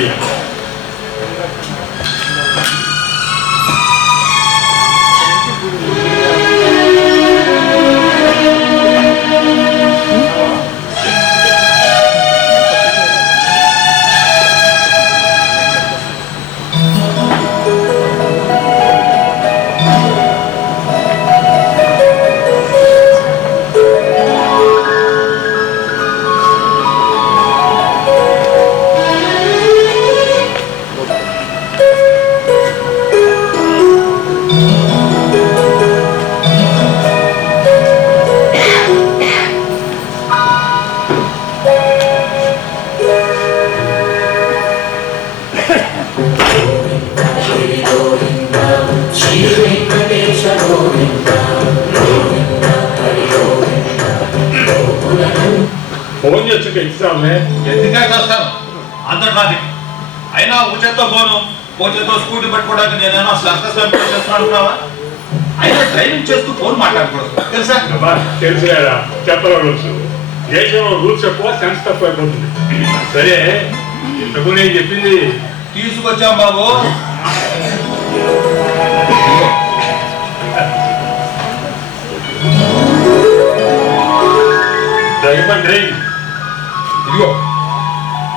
పంపించాలి. ఫోన్ చేసి ఇస్తామే ఎందుకే చేస్తాను అంతట్లాది అయినా ఊచేతో ఫోను పోచేతో స్కూటీ పెట్టుకోవడానికి నేనేమో సర్కస్ చేస్తున్నాను అనుకున్నావా? అయినా డ్రైవింగ్ చేస్తూ ఫోన్ మాట్లాడకూడదు తెలుసా? తెలుసులేరా, చెప్పల రూల్స్. దేశంలో రూల్స్ ఎక్కువ, సెన్స్ తక్కువ అయిపోతుంది. సరే, ఇంతకు నేను చెప్పింది తీసుకొచ్చాం బాబు. ఇదిగో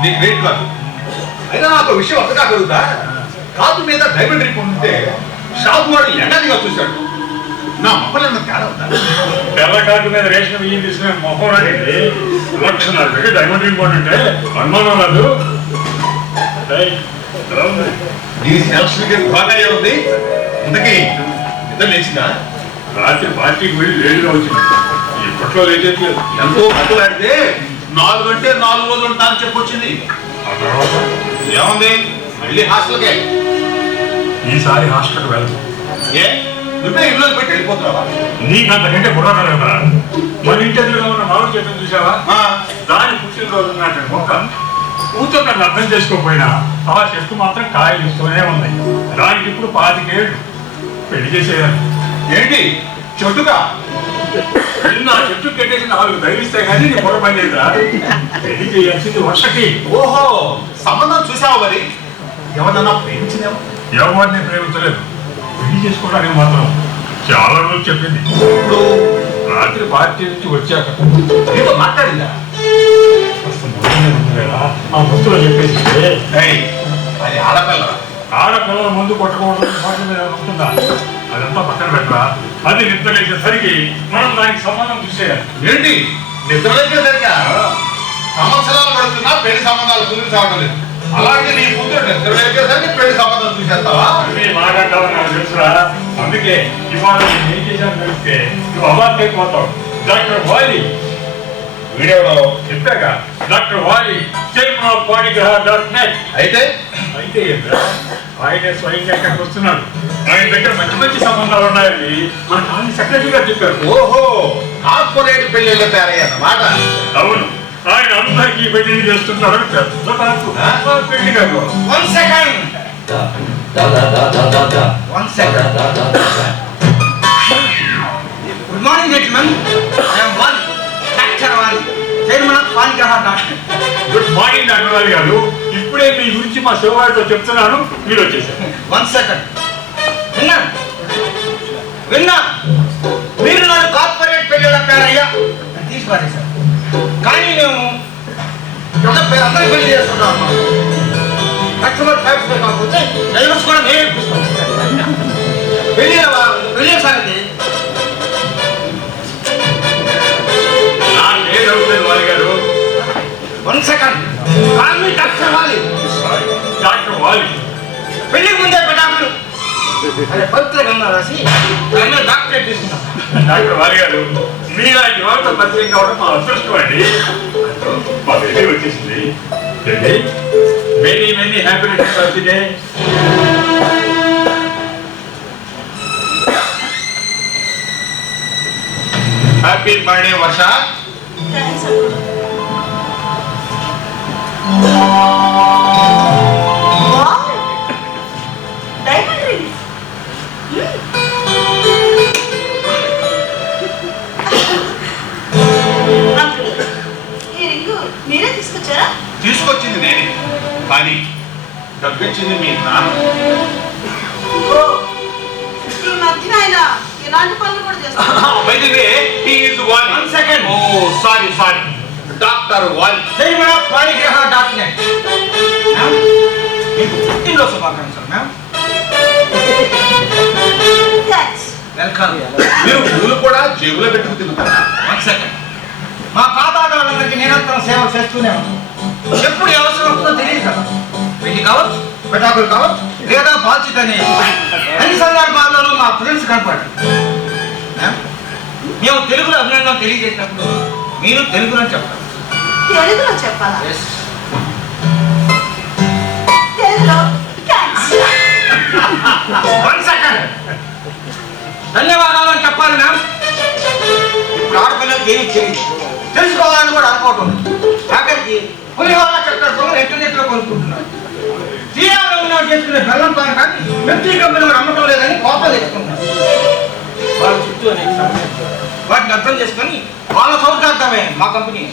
నీ గ్రేట్ కాదు. అయినా నాకు విషయం అంతగా కలుగుతా. కాదు మీద డైమండ్ రింగ్ ఉంటే షాపు వాడు ఎండదిగా చూశాడు. నా మొక్కలన్న తేడా ఉందా? తెల్ల కార్డు మీద రేషన్ బియ్యం తీసుకునే మొహం అనేది లక్షణాలు పెట్టి డైమండ్ రింగ్ అంటే అనుమానం రాదు. నీ సెలక్షన్ బాగా ఉంది. అందుకే ఇద్దరు లేచిందా? రాత్రి పార్టీకి వెళ్ళి లేటుగా వచ్చింది. ఇప్పట్లో లేచేట్లేదు. ఎంతో మాట్లాడితే 4 గంటే 4 రోజులు ఉంటానని చెప్పొచ్చింది. ఏముంది మళ్ళీ హాస్టల్కే? ఈసారి హాస్టల్కి వెళ్తాం. ఏ నువ్వే ఇల్లు పెట్టి వెళ్ళిపోతున్నావా? నీకు అంతకంటే బుర్ర కదా. మన ఇంటర్వ్యూలో ఉన్న మామిడి చెట్టును చూసావా? దాని పుట్టినరోజు నాటి మొక్క కూతురు నన్ను అర్థం చేసుకోకపోయినా ఆ చెట్టు మాత్రం కాయలు ఇస్తూనే ఉన్నాయి. దానికి ఇప్పుడు 25 ఏళ్ళు. పెళ్లి చేసేయాలి. ఏంటి చెట్టుగా? నిన్న చెట్టు కట్టేసి 4 తగిలిస్తే కానీ నీ బుర్ర పని లేదా? పెళ్లి చేయాల్సింది వర్షకి. ఓహో, సంబంధం చూసావా? మరి ఎవరన్నా ప్రేమించినావు? ఎవరిని ప్రేమించలేదు. పెళ్లి చేసుకోవడానికి మాత్రం చాలా రోజులు చెప్పింది. ఇప్పుడు రాత్రి పార్టీ నుంచి వచ్చాక నీతో మాట్లాడిందా? ఆ ముస్తులో చెప్పేసి అది ఆడపిల్ల. ఆడపిల్లల ముందు కొట్టకూడదు ఉంటుందా? అదంతా పక్కన పెట్టరా. అది నిద్రలేసేసరికి మనం దానికి సంబంధం చూసేయాలి. ఏంటి నిద్రలేసేసరిగా? సంవత్సరాలు పడుతున్నా పెళ్లి సంబంధాలు కుదిరి సాగలేదు. అలాగే నీ కూతురు నిద్రలేసేసరికి పెళ్లి సంబంధం చూసేస్తావా? మాట్లాడతావని నాకు తెలుసురా. అందుకే ఇవాళ నేను ఏం చేశాను తెలిస్తే నువ్వు అవార్డు అయిపోతావు. డాక్టర్ వాలి వీడియోలో చెప్పాక డాక్టర్ వాలి చైర్మన్ ఆఫ్ పాడిగ్రహ.net. అయితే ఆయనే స్వయంగా ఎక్కడికి వస్తున్నాడు. ఆయన దగ్గర మంచి మంచి సంబంధాలు ఉన్నాయని మన కాలనీ సెక్రటరీ గారు చెప్పారు. ఓహో, కార్పొరేట్ పెళ్లిళ్ళు తయారయ్యన్నమాట. అవును, ఆయన అందరికీ పెళ్లి చేస్తున్నాడు. పెద్ద పెళ్లి గారు. One second. Good morning, gentlemen. I am one, Dr. Wali, Chairman of Padigaraha.net. Good morning doctor వాలి గారు. ఇప్పుడే మీ గురించి మా శివగారితో చెప్తున్నాను, మీరు వచ్చేసారు. 1 second. విన్నా మీరు నాడు కార్పొరేట్ పెళ్లిళ్ళ పేరయ్యా తీసుకోవాలి సార్. కానీ మేము అందరూ పెళ్లి చేసుకుంటాం. కస్టమర్ సాటిస్ఫై కాకపోతే డైవర్స్ కూడా మేము ఇప్పిస్తాం. పెళ్లి సంగతి వాలి గారు. 1 second. కానీ డాక్టర్ వాలి. డాక్టర్ వాలి పెళ్లికి ముందే పెట్టాము. అదే పవిత్ర గంగా రాసి డాక్టరేట్ తీసుకుంటాం. డాక్టర్ వాలి గారు, మీలాంటి వాళ్ళతో పరిచయం కావడం మా అదృష్టం అండి. మా బేబీ వచ్చేసింది. Many many happy returns of the day. Happy birthday Varsha. తీసుకొచ్చింది నేనే, కానీ తప్పించింది మీ నాన్న. ఈ మధ్య ఆయన ఇలాంటి పనులు కూడా చేస్తారు. By the way, he is Wali. 1 second. Oh, sorry. Doctor వాలి. పాలిగ్రహ డాక్యుమెంట్. మీకు పుట్టినరోజు శుభాకాంక్షలు మ్యామ్. థాంక్స్. వెల్కమ్. మీరు పూలు కూడా జేబులో పెట్టుకు తింటారా? 1 సెకండ్. మా ఖాతాదారులందరికీ నిరంతరం సేవలు చేస్తూనే ఉన్నాం. ఎప్పుడు ఏ అవసరం వస్తుందో తెలియదు కదా. పెళ్లి కావచ్చు, పెటాకులు కావచ్చు, లేదా బాధ్యత అనే అన్ని సందర్భాల్లోనూ మా ఫ్రెండ్స్ కనపడారు. మేము తెలుగులో అభినందన తెలియజేసినప్పుడు మీరు తెలుగులో చెప్పాలి. తెలుగులో చెప్పాలా? తెలుగులో థాంక్స్. 1 సెకండ్. ధన్యవాదాలు అని చెప్పాలి మ్యామ్. ఇప్పుడు ఆడపిల్లలకి ఏమి తెలియదు, తెలుసుకోవాలని కూడా అనుకోవటం. ఆఖరికి పులిహోర చక్కగా నెట్లో కొనుక్కుంటున్నారు. శ్రీరామనవమిలో చేసుకునే బెల్లం పాన కానీ వ్యక్తి కంపెనీ అమ్మటం లేదని కోపం తెచ్చుకుంటున్నారు. వాళ్ళ చుట్టూ అనేక సమస్యలు. వాటిని అర్థం చేసుకొని వాళ్ళ సౌకర్యమే మా కంపెనీ.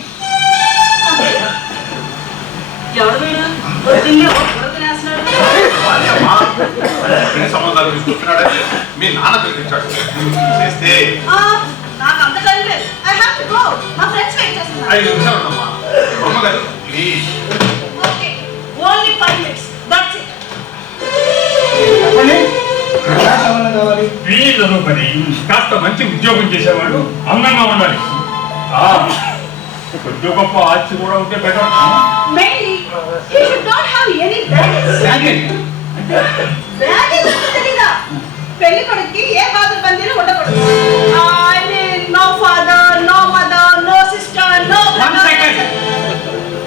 ఎవరు వీడు? వదిలి వదిలేస్తున్నాడు. సంబంధాలు తీసుకుంటున్నాడని మీ నాన్న తెలిపించాడు. చేస్తే నాకు అంత టైం లేదు. I have to go. మా ఫ్రెండ్స్ వెయిట్ చేస్తున్నారు. 5 నిమిషాలు ఉండమ్మా. అమ్మగారు please. Okay. Only 5 minutes. That's it. చెప్పండి, ఎలా సంబంధం కావాలి? వీళ్ళు చదువుకొని కాస్త మంచి ఉద్యోగం చేసేవాడు అందంగా ఉండాలి. కొద్ది గొప్ప ఆస్తి కూడా ఉంటే better. Mainly, he should not have any baggage. Baggage Baggage అంటే తెలీదా? పెళ్లి కొడుక్కి ఏ బాధ బందీలు ఉండకూడదు. I mean, no father, no mother, no sister, no 1 second.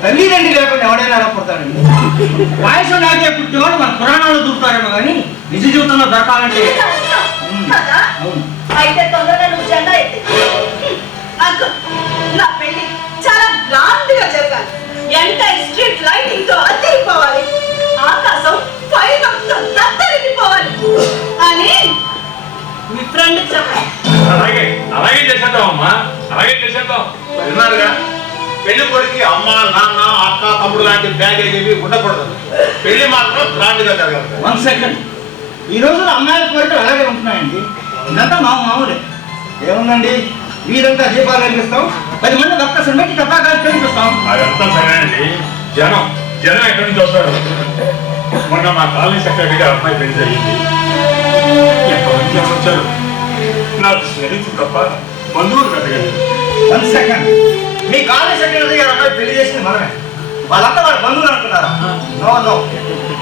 తల్లిదండ్రి లేకుండా ఎవడైనా పడతాడండి. వయసు నాకే పుట్టినవాడు మన పురాణాలు దూకుతారేమో కానీ నిజ జీవితంలో దొరకాలంటే కదా? అవును. అయితే తొందరగా నువ్వు జెండా ఎత్తి. అక్క, నా పెళ్లి చాలా గ్రాండ్ గా జరగాలి. ఎంటైర్ స్ట్రీట్ లైటింగ్ తో అద్దరిపోవాలి. ఆకాశం ఫైర్తో దద్దరిల్లిపోవాలి అని మీ ఫ్రెండ్ చెప్పాలి. అలాగే చేసేద్దాం అమ్మా, అలాగే చేసేద్దాం. విన్నారుగా, పెళ్లి కొడుకు అమ్మ నాన్న అక్క తమ్ముడు లాంటి బ్యాగేజ్ ఏవి ఉండకూడదు. పెళ్లి మాత్రం గ్రాండ్ గా జరగాలి. 1 సెకండ్. ఈ రోజున అమ్మాయిల కోరికలు అలాగే ఉంటున్నాయండి. ఇదంతా మామూలే. ఏముందండి, వీరంతా దీపాలు వెలిగిస్తాం, 10 మంది వర్కర్స్ పెట్టి టపాకాలు పెరిగిస్తాం. అదంతా సరేనండి. జనం ఎక్కడి నుంచి వస్తారు? మొన్న మా కాలనీ సెక్రటరీగా అమ్మాయి పెళ్లి జరిగింది. ఎంతమంది జనం వచ్చారు. నాకు స్నేహితులు తప్ప బంధువులు కట్టగలి. 1 సెకండ్. మీ కాలేజ్ సెక్రటరీ గారు అమ్మాయి పెళ్లి చేసింది మనమే. వాళ్ళంతా వాళ్ళ బంధువులు అనుకున్నారా? నో.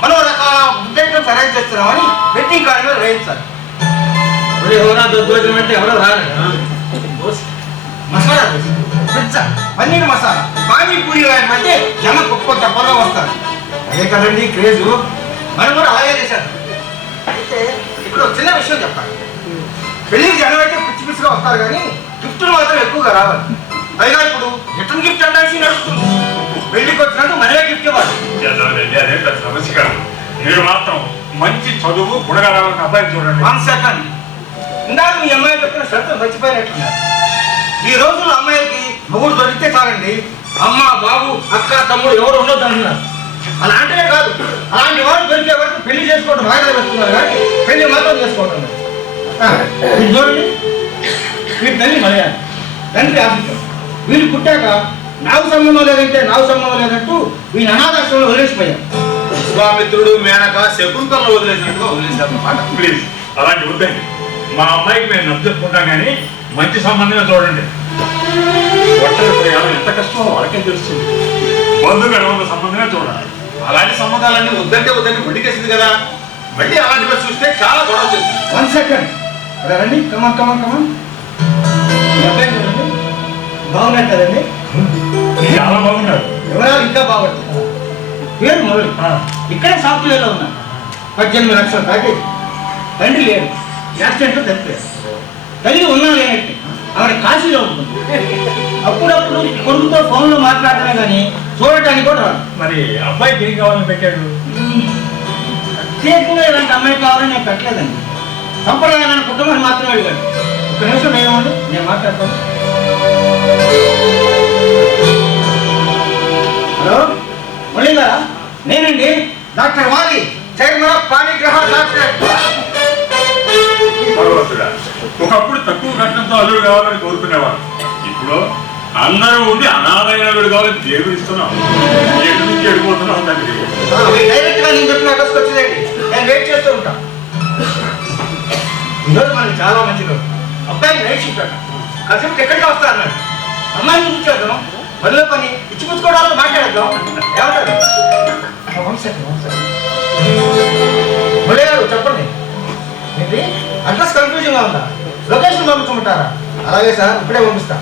మనం రకాల ఉద్యోగం అరేంజ్ చేస్తున్నామని వెడ్డింగ్ కార్డు మీద వేయించాలి. పులిహోర దొడ్డోజనం అంటే ఎవరో రారు. మసాలా దోశ, పిజ్జా, పన్నీర్ మసాలా, పానీపూరి అంటే జనం గొప్ప తప్పగా వస్తారు. అదే కదండి క్రేజు. మనం కూడా అలాగే చేశారు. అయితే ఇప్పుడు ఒక చిన్న విషయం చెప్పాలి. పెళ్లికి జనం అయితే పిచ్చిగా వస్తారు కానీ గిఫ్టులు మాత్రం ఎక్కువగా రావాలి. పైగా ఇప్పుడు రిటర్న్ గిఫ్ట్ అంటే నడుస్తుంది. పెళ్లికి వచ్చినట్టు మనమే గిఫ్ట్ ఇవ్వాలి. అదే పెద్ద సమస్య కాదు. మీరు మాత్రం మంచి చదువు గుణగరాలని అబ్బాయి చూడండి. 1 సెకండ్. ఇందాక మీ అమ్మాయి చెప్పిన షరతులు మర్చిపోయినట్టున్నారు. ఈ రోజుల్లో అమ్మాయికి మొగుడు దొరికితే చాలండి, అమ్మ బాబు అక్క తమ్ముడు ఎవరు ఉండొద్దు అంటున్నారు. అలాంటివే కాదు, అలాంటి వాడు దొరికే వరకు పెళ్లి చేసుకోవడం వాయిదా వేస్తున్నారు కానీ పెళ్లి మాత్రం చేసుకోవడం లేదు. ఇది చూడండి, వీటి తల్లి మలయాళం, తండ్రి ఆఫ్రికన్. వీళ్ళు పుట్టాక నాకు సంబంధం లేదంటే నాకు సంబంధం లేదంటూ వీళ్ళ అనాథాశ్రమంలో వదిలేసిపోయారు. విశ్వామిత్రుడు మేనక శకుంతలను వదిలేసినట్టుగా వదిలేశారు. ప్లీజ్ అలాంటి వద్దండి. మా అమ్మాయికి మేము నచ్చ చెప్పుకుంటాం కానీ మంచి సంబంధమే చూడండి. ఒంటరి ప్రయాణం ఎంత కష్టమో వాళ్ళకే తెలుస్తుంది. బంధు గడవంత సంబంధమే చూడాలి. అలాంటి సంబంధాలన్నీ వద్దంటే వడ్డీకేసింది కదా. మళ్ళీ అలాంటివి చూస్తే చాలా గొడవ చేస్తుంది. 1 సెకండ్. రండి, కమాన్. మీ అబ్బాయి చూడండి, బాగున్నారు కదండి. చాలా బాగున్నారు. వివరాలు ఇంకా బాగుంటుంది. పేరు మురళి. ఇక్కడే సాఫ్ట్వేర్లో ఉన్నారు. 18 లక్షల ప్యాకేజ్. తండ్రి లేడు, యాక్సిడెంట్లో చనిపోయారు. తల్లి ఉన్నా లేనట్టు ఆవిడ కాశీలో ఉంటుంది. అప్పుడప్పుడు కొడుకుతో ఫోన్లో మాట్లాడటమే కానీ చూడటానికి కూడా రాదు. మరి అబ్బాయికి ఏం కావాలని పెట్టాడు? ప్రత్యేకంగా ఇలాంటి అమ్మాయి కావాలని నేను పెట్టలేదండి. సంప్రదాయమైన కుటుంబాన్ని మాత్రమే అడిగాడు. 1 నిమిషం ఏమండి, నేను మాట్లాడతాను. హలో మురళి గారా? నేనండి doctor Vani, chairman of Panigraha doctor. భగవంతుడా, ఒకప్పుడు తక్కువ కట్నంతో అల్లుడు కావాలని కోరుకునేవారు. ఇప్పుడు అందరూ ఉండి అనాథైన అల్లుడు కావాలని దేవుడు ఇస్తున్నాం. ఎటు నుంచి ఎడిపోతున్నాం తండ్రి. డైరెక్ట్ గా నేను చెప్పిన అడ్రస్కి వచ్చేదండి. నేను వెయిట్ చేస్తూ ఉంటా. ఈరోజు మనకి చాలా మంచి రోజు. అబ్బాయి నైట్ షిఫ్ట్ అట. కాసేపు ఎక్కడికి వస్తా అన్నాడు. అమ్మాయిని కూర్చోద్దాం, మళ్ళీ పని ఇచ్చిపుచ్చుకోవడానికి మాట్లాడద్దాం. ఏమంటారు? మళ్ళీ గారు చెప్పండి, ఏంటి అడ్రస్ కన్ఫ్యూజన్ గా ఉందా? లొకేషన్ పంపించమంటారా? అలాగే సార్, ఇప్పుడే పంపిస్తా.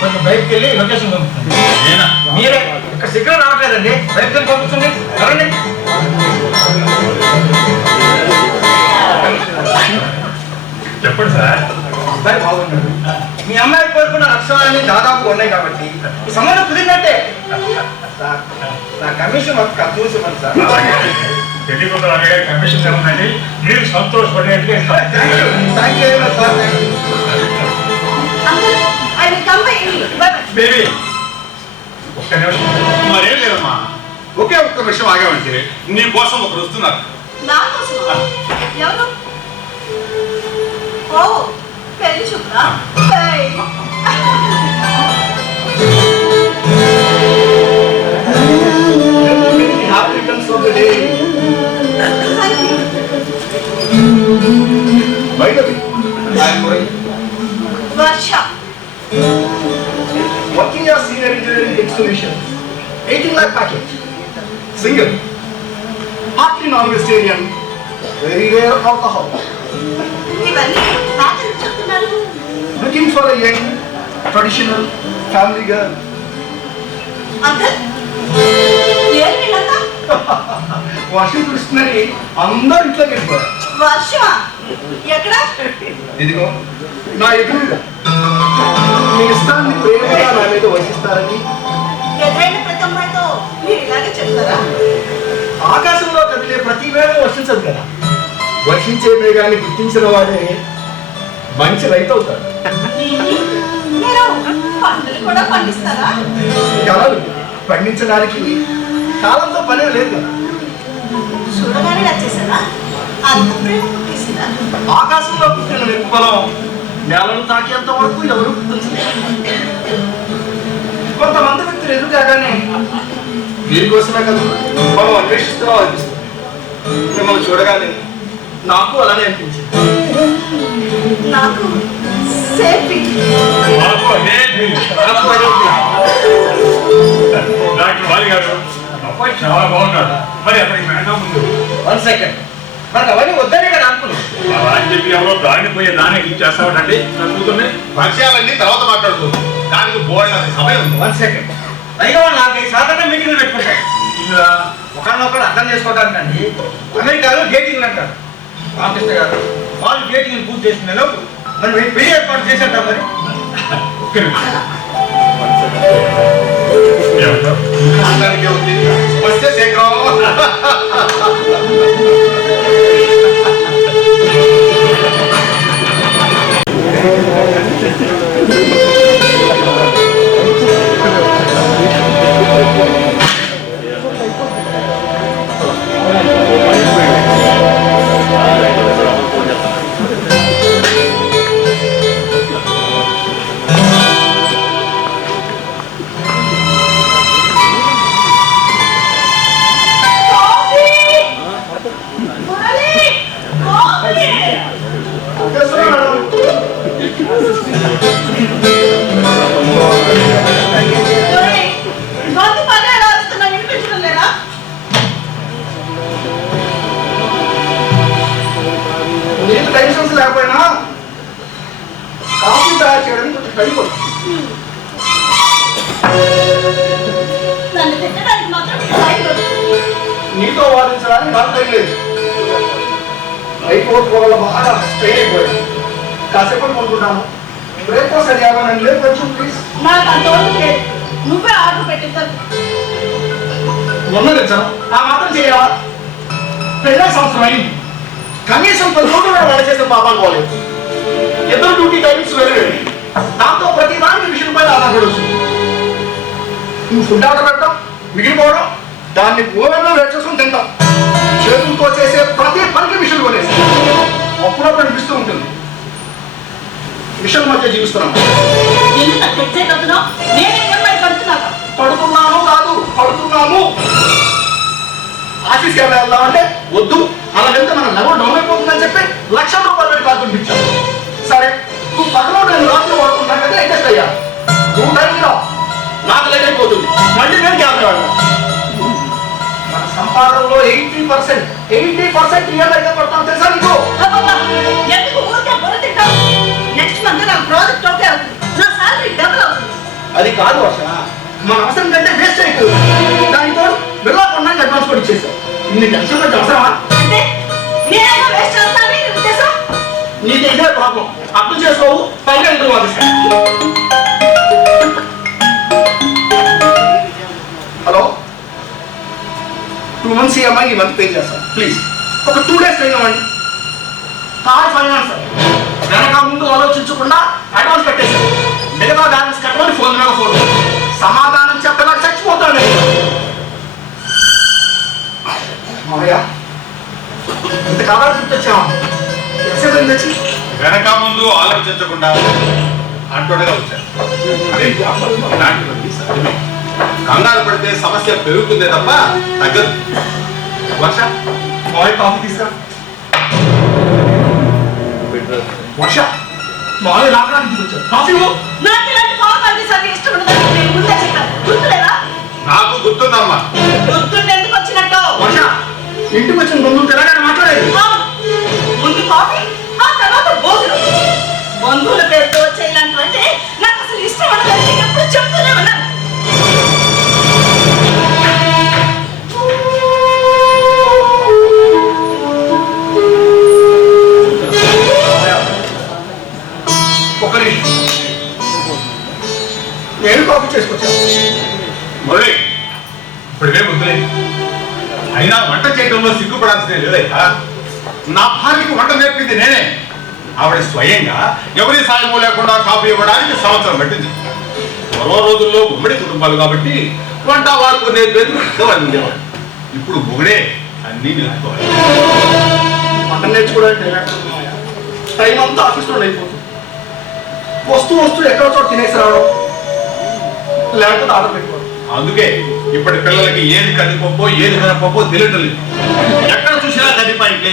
కొంచెం బయటకు వెళ్ళి లొకేషన్ పంపిస్తాను. మీరే ఇక్కడ సిగ్నల్ రావట్లేదండి, బయటకు వెళ్ళి పంపిస్తుంది. ఎవరండి? చెప్పండి సార్. అబ్బాయి బాగున్నాడు. మీ అమ్మాయి కోరుకున్న లక్షణాలన్నీ దాదాపు ఉన్నాయి కాబట్టి ఈ సంబంధం కుదిరినట్టే. సార్, నా కమిషన్ ఒక చూసి సార్. తెలియకుండా కమిషన్ ఏముందండి, మీరు సంతోషపడేట్లే. Thank you very much sir. Baby ఒక్క నిమిషం. మరేం లేదమ్మా, ఒకే ఒక్క విషయం ఆగామంటే నీ కోసం ఒకరు వస్తున్నారు. ఎవరు? ఓ, పెళ్లి చూపురా? వర్ష. Working as senior engineer in solutions, 18 lakh package, single, hardly non-vegetarian, very rare alcohol. ఇవన్నీ నాకెందుకు చెప్తున్నారు? Looking for a young, traditional family girl. Uncle, ఏం వీళ్ళంతా? వర్షం కురుస్తుందని అందరూ ఇంట్లోకి వెళ్ళిపోయారు. వర్షమా? ఎక్కడ? ఇదిగో నా ఎదురుగా మీ ఇష్టాన్ని ప్రేమగా నా మీద వర్షిస్తారని. ఎదురైన ప్రతి అమ్మాయితో మీరు ఇలాగే చెప్తారా? ఆకాశంలో కదిలే ప్రతి వేళ వర్షించదు కదా. వర్షించే మేఘాన్ని గుర్తించిన వాడే మంచి రైతు అవుతాడు. మీరు పంటలు కూడా పండిస్తారా? కళలు పండించడానికి కాలంతో పని లేదు కదా. చూడగానే నచ్చేసారా? అంత ప్రేమ పుట్టేసిందా? ఆకాశంలో పుట్టిన నిరుపలం నేలను తాకేంత వరకు ఎవరు గుర్తించలేదు. కొంతమంది వ్యక్తులు ఎదురుగానే మీకోసమే కదా మనం అన్వేషిస్తున్నాం అనిపిస్తుంది. మిమ్మల్ని చూడగానే నాకు అలానే అనిపించింది. నాకు సేఫీ. మాకు అదే డాక్టర్ వాలి గారు, అబ్బాయి చాలా బాగున్నాడు. మరి అతనికి మేడం ముందు 1 సెకండ్, మనకు అవన్నీ వద్దనే కదా అనుకున్నాం. అలా అని చెప్పి ఎవరో దాడిపోయే దాన్ని ఇచ్చేస్తామండి. నమ్ముతుంది పరిచయాలన్నీ తర్వాత మాట్లాడుతుంది, దానికి బోర్డు సమయం ఉంది. 1 సెకండ్. పైగా వాళ్ళు 4-5 సాధారణ మీటింగ్లు పెట్టుకుంటారు. ఇలా ఒకరినొకరు అర్థం చేసుకోవడానికి అండి. అమెరికాలో డేటింగ్ అంటారు. రామకృష్ణ గారు వాళ్ళు డేటింగ్ పూర్తి చేసుకునే లోపు మనం పెళ్లి ఏర్పాటు చేసేద్దాం. మరి ఒక్క నిమిషం. ఏమంటావు? అందరికీ ఉంది, వస్తే శేఖరం. లేకపోయినా కాఫీ తయారు చేయడానికి కొంచెం కలిపోతుంది. నీతో వాదించడానికి నాకు తెలియలేదు. అయిపోవడం బాగా స్ట్రెయిన్ అయిపోయాడు. కాసేపటి కొనుక్కుంటాను. బ్రేక్ఫాస్ట్ అది ఏమన్నా లేదు కొంచెం ప్లీజ్. నాకు అంత ఓపిక లేదు. నువ్వే ఆర్డర్ పెట్టిద్దాం. ఉన్నది సార్, ఆ మాత్రం చేయాలా? పెళ్ళ సంవత్సరం అయింది, కనీసం 10 రోజులు వంట చేసే పాపాలు పోలేదు. ఇద్దరు డ్యూటీ టైమింగ్స్ వేరే, దాంతో ప్రతి దానికి విషయం పైన ఆధారపడవచ్చు. నువ్వు ఫుడ్ ఆర్డర్ పెట్టడం, మిగిలిపోవడం దాన్ని ఓవెన్లో వేడి చేసుకుని తింటాం. చేతులతో చేసే ప్రతి పనికి మిషన్ కొనేసి అప్పుడప్పుడు అనిపిస్తూ ఉంటుంది మిషన్ మధ్య జీవిస్తున్నాం. ఎంత ఎక్సైట్ అవుతున్నావు? నేనే పడుతున్నాను. పడుతున్నాను కాదు, పడుతున్నాము. ఆఫీస్కి ఏమైనా వెళ్దామంటే వద్దు, అలా వెళ్తే మన లెవెల్ డౌన్ అయిపోతుందని చెప్పి ₹1,00,000 పెట్టి కాదు పంపించాను. సరే, నువ్వు పగలో నేను రాత్రి పడుతున్నా కదా అడ్జస్ట్ అయ్యా. నువ్వు టైంకి రా, నాకు లేట్ అయిపోతుంది. మళ్ళీ నేను క్యాబ్ వాడు. మన సంపాదనలో 80% ఈఎంఐ పడతాను తెలుసా నీకు? ఎందుకు ఊరికే బుర్ర తింటావు? నెక్స్ట్ మంత్ నాకు ప్రాజెక్ట్ ఓకే అవుతుంది, నా సాలరీ డబుల్ అవుతుంది. అది కాదు వర్ష, మన అవసరం కంటే వేస్ట్ అయిపోతుంది. దానితో బిర్లా కొన్నాక అడ్వాన్స్ కూడా ఇచ్చేసావు. ఇన్ని టెన్షన్ పెట్టి అవసరమా? అంటే నేనైనా వేస్ట్ చేస్తానని నీ ఉద్దేశం? నీకు ఇదే ప్రాబ్లం. అర్థం చేసుకోవు, పైగా ఇందులో వాదిస్తా. హలో, 2 months ఈఎంఐ ఈ మంత్ పే చేస్తాను ప్లీజ్. ఒక 2 days టైం ఇవ్వండి. కార్ ఫైనాన్స్ వెనక ముందు ఆలోచించకుండా అడ్వాన్స్ పెట్టేశాను. మిగతా బ్యాలెన్స్ కట్టమని ఫోన్ మీద ఫోన్. సమాధానం చెప్పలేక చచ్చిపోతాను నేను. మామయ్య, ఇంతకాలం గుర్తొచ్చామా? ఎంతసేపు తెచ్చి వెనక ముందు ఆలోచించకుండా అంటోడగా వచ్చారు. కంగారు పడితే సమస్య పెరుగుతుందే తప్ప తగ్గదు. వర్ష, మామయ్య కాఫీ తీసుకురా. వర్ష, మామయ్య రాకడానికి వచ్చారు. కాఫీ నాకు ఇలాంటి పాపల్ని సరిగ్గా ఇష్టం ఉండదని నేను ముందే చెప్పాను. గుర్తులేదా? నాకు గుర్తుందమ్మా. గుర్తుండి ఎందుకు వచ్చినట్టు? వర్ష, ఇంటికి వచ్చిన బంధువులు తెలంగాణ మాట్లాడేది. ముందు కాఫీ, ఆ తర్వాత భోజనం. బంధువుల పేరుతో వచ్చే ఇలాంటివంటే నాకు అసలు ఇష్టం ఉండదని నీకు ఎప్పుడు చెప్తూనే ఉన్నాను. ఒక నిమిషం, నేను కాఫీ చేసుకొచ్చాను. మురళి, ఇప్పుడే ముద్దులే. అయినా వంట చేయడంలో సిగ్గుపడాల్సిందే లేదయ్యా. నా భార్యకు వంట నేర్పింది నేనే. ఆవిడ స్వయంగా ఎవరి సాయం లేకుండా కాఫీ ఇవ్వడానికి సంవత్సరం పట్టింది. మరో రోజుల్లో ఉమ్మడి కుటుంబాలు కాబట్టి వంట వాడుకు నేర్పేది ఉండేవాడు. ఇప్పుడు మొగుడే అన్నీ నేర్చుకోవాలి. వంట నేర్చుకోవడానికి టైం అంతా ఆఫీస్లో అయిపోతుంది. వస్తూ ఎక్కడో చోట తినేసి రావడం, లేకపోతే ఆర్డర్ పెట్టుకోవడం. అందుకే ఇప్పటి పిల్లలకి ఏది కందిపప్పో ఏది కనపప్పో తెలియటం లేదు. ఎక్కడ చూసినా కందిపాయింట్లే.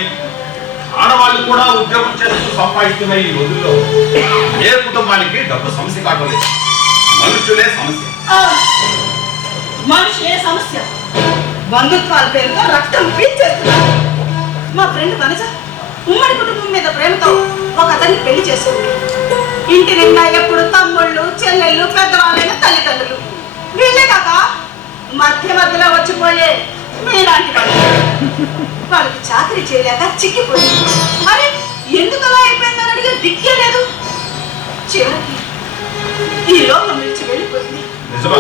ఆడవాళ్ళు కూడా ఉద్యోగం చేస్తూ సంపాదిస్తున్న ఈ రోజుల్లో ఏ కుటుంబానికి డబ్బు సమస్య కావట్లేదు, మనుషులే సమస్య. మనుషులే సమస్య. బంధుత్వాల పేరుతో రక్తం పీల్చేస్తున్నారు. మా ఫ్రెండ్ వనజ ఉమ్మడి కుటుంబం మీద ప్రేమతో ఒక అతన్ని పెళ్లి చేసుకుంది. ఇంటి నిండా ఎప్పుడు తమ్ముళ్ళు, చెల్లెళ్ళు, పెద్దవాళ్ళైన తల్లిదండ్రులు. వీళ్ళే కాక మధ్యలో వచ్చిపోయే మీలాంటి వాళ్ళు. వాళ్ళకి చాకరీ చేయలేక చిక్కిపోయింది. మరి ఎందుకు అలా అయిపోయిందని అడిగే దిక్కే లేదు. చివరికి ఈ లోకం నుంచి వెళ్ళిపోయింది. నిజమా?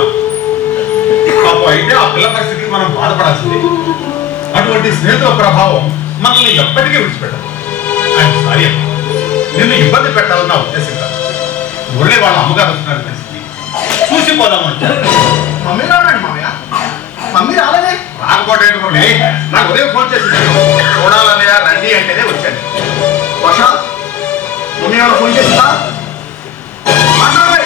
పాపం అయితే ఆ పిల్ల పరిస్థితికి మనం బాధపడాల్సిందే. అటువంటి స్నేహితుల ప్రభావం మనల్ని ఎప్పటికీ విడిచిపెట్టదు. ఆయన సారీ అమ్మా, నిన్ను ఇబ్బంది పెట్టాలన్న ఉద్దేశం కాదు. మురళి వాళ్ళ అమ్మగారు వస్తున్నారు పరిస్థితి చూసి పోదామని. మమ్మీ రాడండి మామయ్య, మమ్మీ రాలేదే. రాకపోతే మురళి నాకు ఉదయం ఫోన్ చేసి చూడాలన్నయ్య రండి అంటేనే వచ్చాను. వర్ష, మమ్మీ ఏమైనా ఫోన్ చేసిందా? మాట్లాడండి.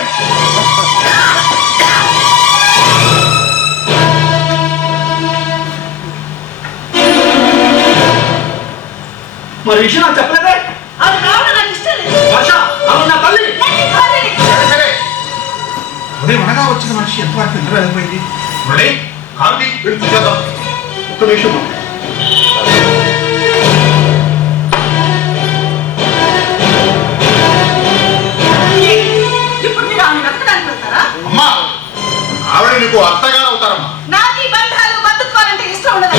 మరి విషయం నాకు చెప్పలేదే. అది రావడం నాకు ఇష్టం లేదు. వర్ష, ఆమె నా తల్లి. సరే ఉదయం అనగా వచ్చిన మనిషి ఎంతవరకు నిద్ర వెళ్ళిపోయింది. మురళి కాంతి వీళ్ళు చూసేద్దాం. ఒక్క నిమిషం. ఇప్పుడు మీరు ఆమె వెతకడానికి వెళ్తారా? అమ్మా, ఆవిడ నీకు అత్తగారు అవుతారమ్మా. నాకు ఈ బంధాలు బంధుత్వాలంటే ఇష్టం ఉండదు.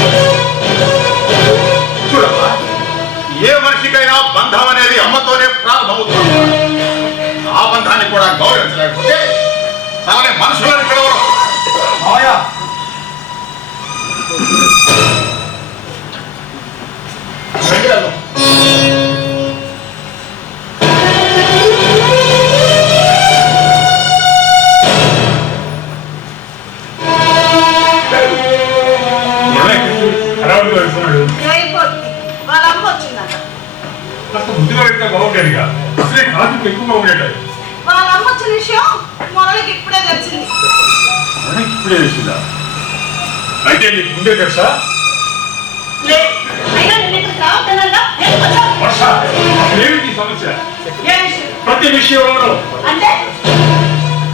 చూడమ్మా, ఏ మనిషికైనా బంధం అనేది అమ్మతోనే ప్రారంభమవుతుంది. ఆ బంధాన్ని కూడా గౌరవించలేకపోతే తనని మనుషులను పిలవరు. మావయ్య, ఉండేదిగా. అసలే ట్రాఫిక్ ఎక్కువగా ఉండేటది. వాళ్ళ అమ్మ వచ్చిన విషయం మొరలికి ఇప్పుడే తెలిసింది. ఇప్పుడే తెలిసిందా? అయితే నీకు ముందే తెలుసా? అయినా నేను ఇక్కడ రావద్దనగా వర్ష, ఏమిటి సమస్య? ఏ విషయం ప్రతి విషయంలో అంటే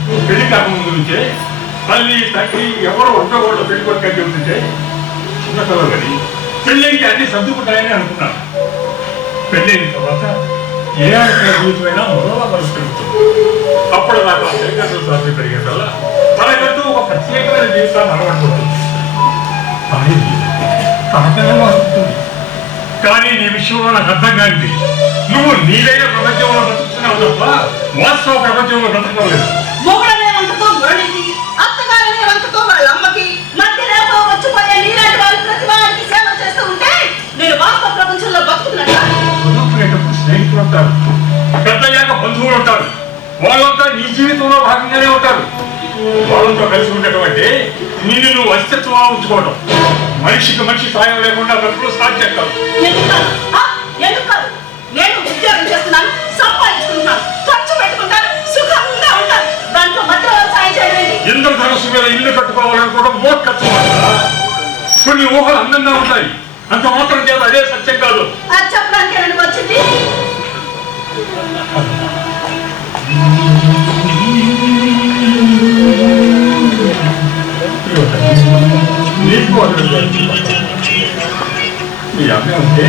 నువ్వు పెళ్లి కాకముందు నుంచే తల్లి తండ్రి ఎవరో ఉండకూడదు పెళ్లి కొట్టుకొని చెబుతుంటే చిన్నపిల్లలు కానీ పెళ్ళైతే అన్ని సర్దుకుంటాయని అనుకున్నాను. పెళ్ళైన తర్వాత ఏ ఆడపిల్ల జీవితమైనా మరోలా మనసు పెరుగుతుంది. అప్పుడు నాకు ఆ వెంకటేశ్వర స్వామి పెరిగే కల్లా తనకంటూ ఒక ప్రత్యేకమైన జీవితాన్ని అలవాటుపడుతుంది. తనకనే మారుతుంది. కానీ నీ విషయంలో నాకు అర్థం కానిది, నువ్వు నీదైన ప్రపంచంలో బ్రతుకుతున్నావు తప్ప వాస్తవ ప్రపంచంలో బ్రతకడం లేదు. మొగుడనే వంకతో మురళికి, అత్తగారనే వంకతో వాళ్ళ అమ్మకి, మధ్యలో వచ్చిపోయే నీలాంటి వాళ్ళు ప్రతి వారికి సేవ చేస్తూ ఉంటే నేను వాస్తవ ప్రపంచంలో బతుకుతున్నట్ట. చదువుకునేటప్పుడు స్నేహితులు ఉంటారు, పెద్దయ్యాక బంధువులు ఉంటారు. వాళ్ళంతా నీ జీవితంలో భాగంగానే ఉంటారు. వాళ్ళతో కలిసి ఉండటం అంటే నిన్ను నువ్వు అస్తిత్వంగా ఉంచుకోవడం. మనిషికి మనిషి సాయం లేకుండా బ్రతుకులు సాధ్యం కాదు. ఎందుకు కాదు? నేను ఉద్యోగం చేస్తున్నాను, సంపాదించుకుంటున్నాను, ఖర్చు పెట్టుకుంటాను, సుఖంగా ఉంటాను. దాంట్లో మధ్య సాయం చేయడం ఇంద్రధనుసు మీద ఇల్లు కట్టుకోవాలనుకోవడం మూర్ఖత్వం అంటారా? కొన్ని ఊహలు అందంగా ఉంటాయి, అంత మాత్రం చేత అదే సత్యం కాదు. అది చెప్పడానికి నేను వచ్చింది. నీకు మీ అమ్మే ఉంటే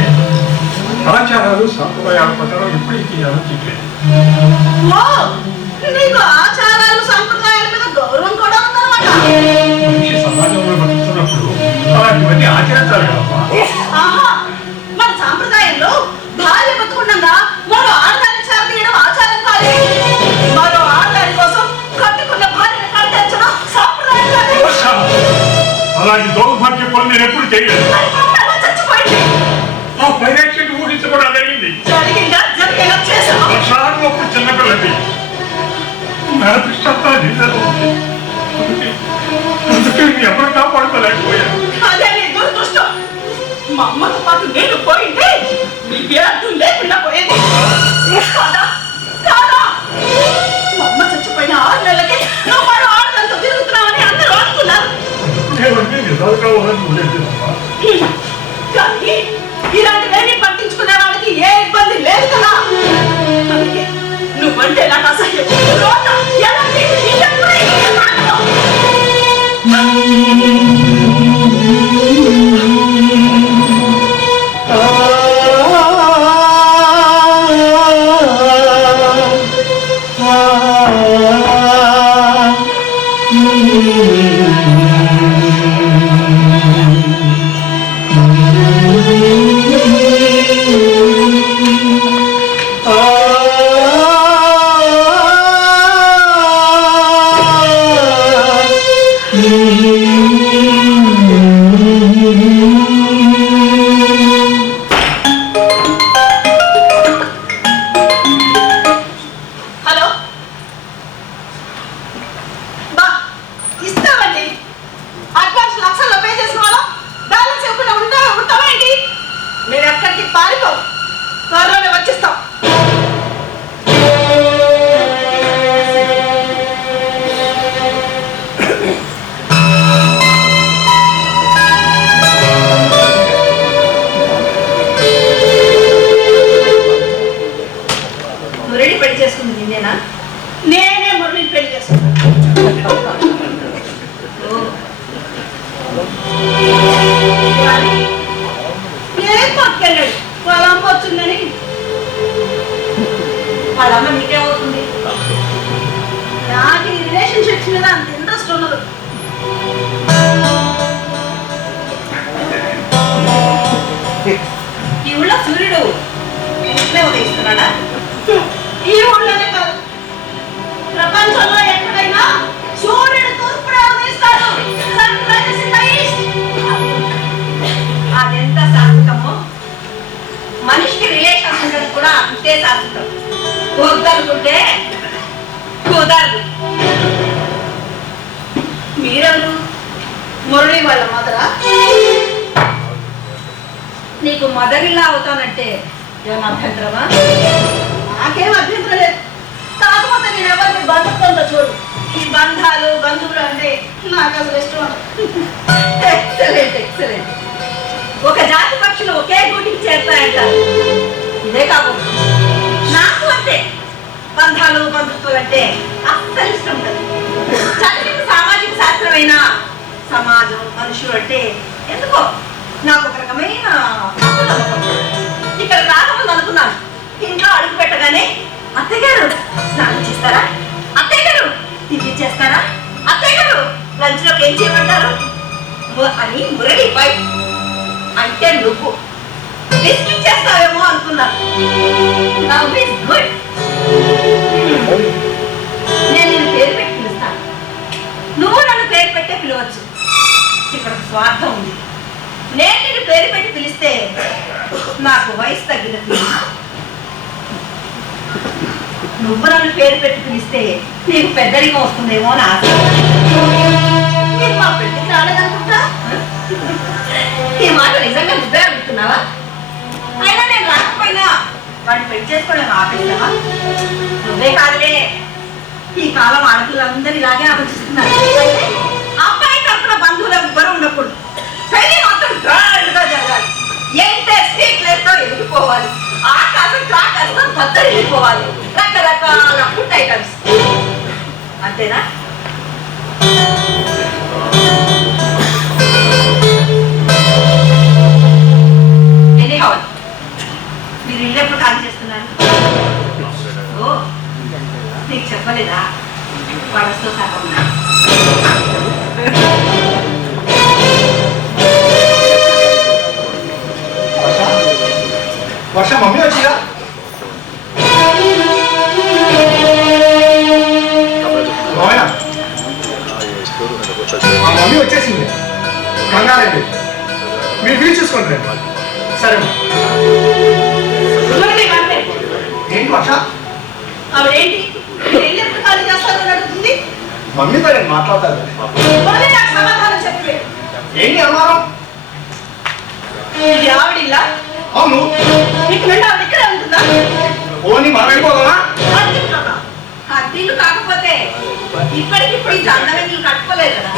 ఆచారాలు సాంప్రదాయాల ప్రకారం ఎప్పటికీ ఆలోచించలేదు. నీకు ఆచారాలు సంప్రదాయాల మీద గౌరవం కూడా ఉందన్నమాట. మనిషి సమాజంలో బతుకుతున్నప్పుడు అలాంటివన్నీ ఆచరించాలి కదమ్మా. మన సాంప్రదాయంలో భార్య బతుకుండగా మరో ఆడదాన్ని చేరదీయడం ఆచారం కాదు. మరో ఆడదాని కోసం కట్టుకున్న భార్యను కట్టెచ్చడం సాంప్రదాయం కాదు. అలాంటి దౌర్భాగ్య పనులు నేను ఎప్పుడు చేయలేదు. చచ్చిపోయింది. ఆ పైరక్షకు ఊహించకుండా జరిగింది. జరిగిందా? జరిగేలా చేసావా? వర్షాలు అప్పుడు చిన్నపిల్లది నా దృష్టంతా నిజం. అందుకే మీ ఎవరు కాపాడుకోలేకపోయాను. అదే నీ దురదృష్టం. మా అమ్మతో పాటు నేను పోయింటే నీకే అర్థం లేకుండా పోయేది. కాదా? కాదా? మా అమ్మ చచ్చిపోయిన 6 నెలలకి నువ్వు మరో ఆడదాంతో తిరుగుతున్నావని అందరూ అనుకున్నారు. నిజాలు కావాలని ఉండేదమ్మా. కానీ ఇలాంటివన్నీ పట్టించుకునే వాళ్ళకి ఏ ఇబ్బంది లేదు కదా. అందుకే నువ్వంటే నాకు అసహ్యం. నేనే మురళిని పెళ్లి చేసుకున్నాను. ఏం పట్టుకెళ్ళాడు వాళ్ళ అమ్మ వచ్చిందని. వాళ్ళ అమ్మ నీకేమవుతుంది? నాకు ఈ రిలేషన్షిప్స్ మీద అంత ఇంట్రెస్ట్ ఉండదు. ఈ ఊళ్ళో సూర్యుడు ఇట్లే ఉదయిస్తున్నాడా? ఈ ఊళ్ళోనే కాదు, ప్రపంచంలో ఎక్కడైనా సూర్యుడు తూర్పున ఉదయిస్తాడు. అదెంత శాశ్వతమో మనిషికి రిలేషన్స్ ఉండదు కూడా అంతే శాశ్వతం. వద్దనుకుంటే కుదరదు. మీరెవరు? మురళి వాళ్ళ మదరా? నీకు మదరిలా అవుతానంటే ఏమన్నా అభ్యంతరమా? నాకేం అభ్యంతరం లేదు. కాకపోతే నేను ఎవరిని బంధుత్వంతో చూడు. ఈ బంధాలు బంధువులు అంటే నాకు అసలు ఇష్టం. Excellent excellent. ఒక జాతి పక్షులు ఒకే గూటికి చేరుతాయంటారు. ఇదే కాకుండా నాకు అంతే. బంధాలు బంధుత్వాలు అంటే అస్సలు ఇష్టం ఉండదు. చదివిన సామాజిక శాస్త్రమైన సమాజం మనుషులు అంటే ఎందుకో నాకు ఒక రకమైన నమ్మకం. ఇక్కడ రాకముందు అనుకున్నాను, ఇంట్లో అడుగు పెట్టగానే అత్తయ్య గారు స్నానం చేస్తారా, అత్తయ్య గారు టిఫిన్ చేస్తారా, అత్తయ్య గారు లంచ్ లోకి ఏం చేయమంటారు అని మురళిపై అంటే నువ్వు బిస్కెట్ చేస్తావేమో అనుకున్నాను. గుడ్. నేను నిన్ను పేరు పెట్టి పిలుస్తాను, నువ్వు నన్ను పేరు పెట్టే పిలవచ్చు. ఇక్కడ స్వార్థం ఉంది. నేను నిన్ను పేరు పెట్టి పిలిస్తే నాకు వయసు తగ్గినట్టు, నువ్వు నన్ను పేరు పెట్టి పిలిస్తే నీకు పెద్దరికం వస్తుందేమో అని ఆశ. నేను మా పెళ్లికి రాలేదనుకుంటా. ఈ మాట నిజంగా నువ్వే అడుగుతున్నావా? అయినా నేను రాకపోయినా వాడిని పెళ్లి చేసుకోవడం ఆపేస్తావా? నువ్వే కాదులే, ఈ కాలం ఆడపిల్లలందరూ ఇలాగే ఆలోచిస్తున్నారు. అబ్బాయి తరపున బంధువులు ఎవ్వరూ ఉన్నప్పుడు పెళ్లి మాత్రం గ్రాండ్గా జరగాలి. ఏంటే స్ట్రీట్ లైట్తో ఎదిగిపోవాలి, ఆకాశం కాకాశం తత్తరిల్లిపోవాలి, రకరకాల ఫుడ్ ఐటమ్స్. అంతేనా? ఎన్ని కావాలి? మీరు ఇల్లు ఎప్పుడు ఖాళీ చేస్తున్నారు? ఓ, నీకు చెప్పలేదా? వరసతో సగం వర్ష మమ్మీ వచ్చిరా? మా మమ్మీ వచ్చేసింది. కంగారండి, మీరు వీలు చూసుకోండి. సరే ఏంటి వర్ష? ఆవిడేంటి పెళ్లి ఎప్పుడు ఖాళీ చేస్తారని అడుగుతుంది. మమ్మీతో నేను మాట్లాడతాను. మొదలే నాకు సమాధానం చెప్పే. ఏంటి అనుమానం? ఇది ఆవిడిల్లా? అవును. నీకు వెళ్ళి ఆవిడ ఇక్కడే ఉంటుందా? ఓని మనం వెళ్ళిపోదామా? అడుగుతున్నావా? అద్దీలు కాకపోతే ఇప్పటికిప్పుడు ఈ దండవెందులు కట్టుకోలేదు కదా.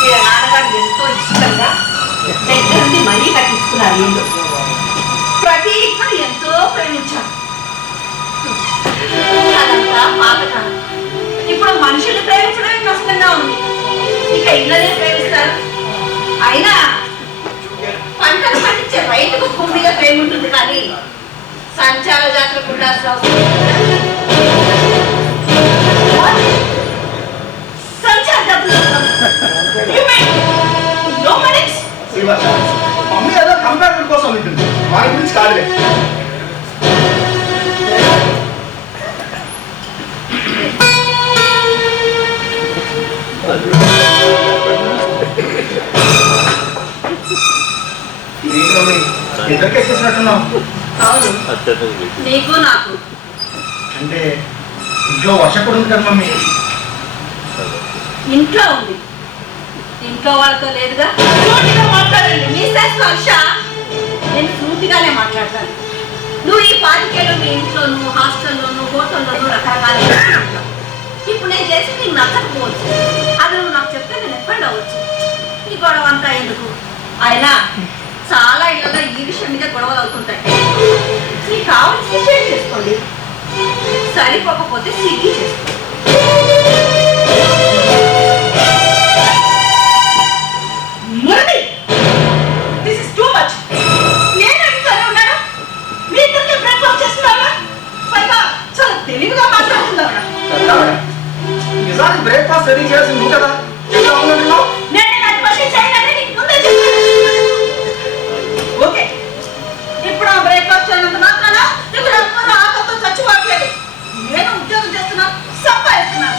మీ నాన్నగారు ఎంతో ఇష్టంగా దగ్గర నుండి మరీ కట్టించుకున్నారు ఇల్లు. ప్రతి ఇప్పుడు ఎంతో ప్రేమించారు. అదంతా పాతకాలం. ఇప్పుడు మనుషులు ప్రేమించడమే కష్టంగా ఉంది, ఇక ఇళ్ళనే ప్రేమిస్తారు. అయినా పంటలు పండించే రైతుకు భూమి మీద ప్రేమ ఉంటుంది, కానీ సంచార జాతరకు ఉండాల్సిన అవసరం లేదు. సంచార జాతర మమ్మీ ఏదో కంపారిజన్ కోసం ఉంటుంది, వారి గురించి కాదులే. ఇద్దరికే చేసినట్టున్నావు. అవును, నీకు నాకు. అంటే ఇంట్లో వర్ష కూడా ఉంది కదా మమ్మీ? ఇంట్లో ఉంది, ఇంట్లో వాళ్ళతో లేదుగా. సూటిగా మాట్లాడండి మిసెస్ వర్ష. నేను సూటిగానే మాట్లాడతాను. నువ్వు ఈ పాతికేళ్ళు మీ ఇంట్లోనూ హాస్టల్లోనూ హోటల్లోనూ రకరకాల ఇప్పుడు నేను చేసి నీకు నచ్చకపోవచ్చు, అది నువ్వు నాకు చెప్తే నేను ఎఫెండ్ అవ్వచ్చు. ఈ గొడవ అంతా ఎందుకు? అయినా చాలా ఇళ్ళలో ఈ విషయం మీద గొడవలు అవుతుంటాయి. నీకు కావాల్సి షేర్ చేసుకోండి, సరిపోకపోతే సిగ్గి చేసుకోండి. Murali, this is too much. నేను ఇంట్లోనే ఉన్నాను, మీ ఇద్దరికి బ్రేక్ఫాస్ట్ చేస్తున్నావా? పైగా చాలా తెలివిగా మాట్లాడుతున్నావా? నిజానికి బ్రేక్ఫాస్ట్ రెడీ చేయాల్సింది నువ్వు కదా. నేను నాకు పని చేయాలని నీకు ముందే చెప్పాను. ఓకే, ఇప్పుడు ఆ బ్రేక్ఫాస్ట్ అయినంత మాత్రాన ఇప్పుడు అందరూ ఆకలితో చచ్చిపోవట్లేదు. నేను ఉద్యోగం చేస్తున్నాను, సంపాదిస్తున్నాను.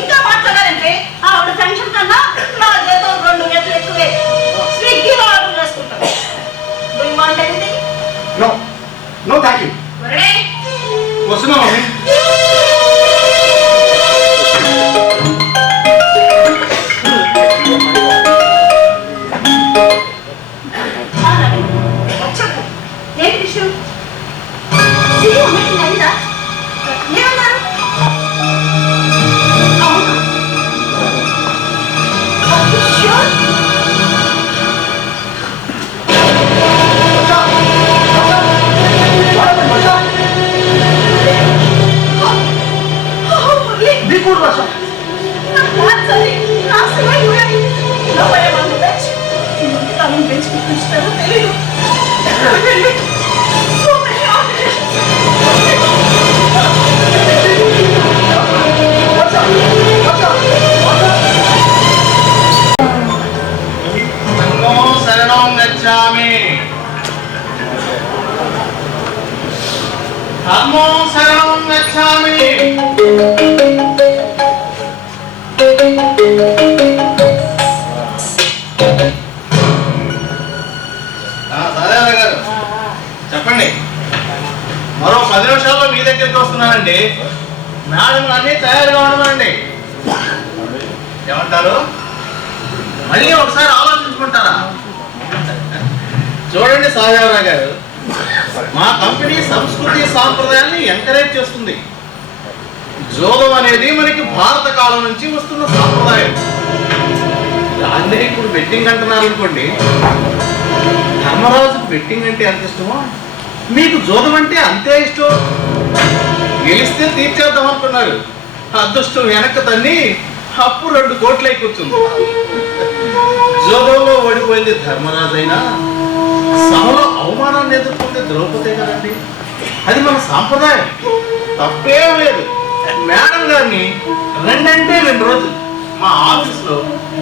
ఇంకా మాట్లాడాలంటే ఆవిడ పెన్షన్ కన్నా నా జీతం 2 రెట్లు ఎక్కువే. స్విగ్గీలో ఆర్డర్ చేసుకుంటాను. No no thank you. వస్తున్నా మమ్మీ. ఏంటి విషయం? చూడు వర్ష. నా plans అన్నీ నాశనమైపోయాయి. నా భయమన్ను పెంచి తనను పెంచుకుంటారో తెలీదు. ఎక్కడ వెళ్ళి so many obligations. వర్ష, వర్ష, వర్ష. నమో శరణం గచ్ఛామి. నమో శరణం గచ్ఛామి. సరేనా గారు చెప్పండి. మరో 10 నిమిషాల్లో మీ దగ్గరికి వస్తున్నానండి. మేడం అన్నీ తయారుగా ఉండమండి. ఏమంటారు? మళ్ళీ ఒకసారి ఆలోచించుకుంటారా? చూడండి సాగరరావు గారు, మా కంపెనీ సంస్కృతి సాంప్రదాయాన్ని ఎంకరేజ్ చేస్తుంది. జోగం అనేది మనకి భారత కాలం నుంచి వస్తున్న సాంప్రదాయం. దాన్నే ఇప్పుడు బెట్టింగ్ అంటున్నారు అనుకోండి. ధర్మరాజుకు బెట్టింగ్ అంటే ఎంత ఇష్టమో మీకు జోగం అంటే అంతే ఇష్టం. గెలిస్తే తీర్చేద్దాం అనుకున్నారు. అదృష్టం వెనక్కి తన్ని అప్పు 2 కోట్లు కూర్చుంది. జోగంలో ఓడిపోయింది ధర్మరాజు అయినా సభలో అవమానాన్ని ఎదుర్కొంది ద్రౌపదే కదండి. అది మన సాంప్రదాయం, తప్పేం లేదు. మేడం గారిని 2 అంటే 2 రోజులు మా ఆఫీస్లో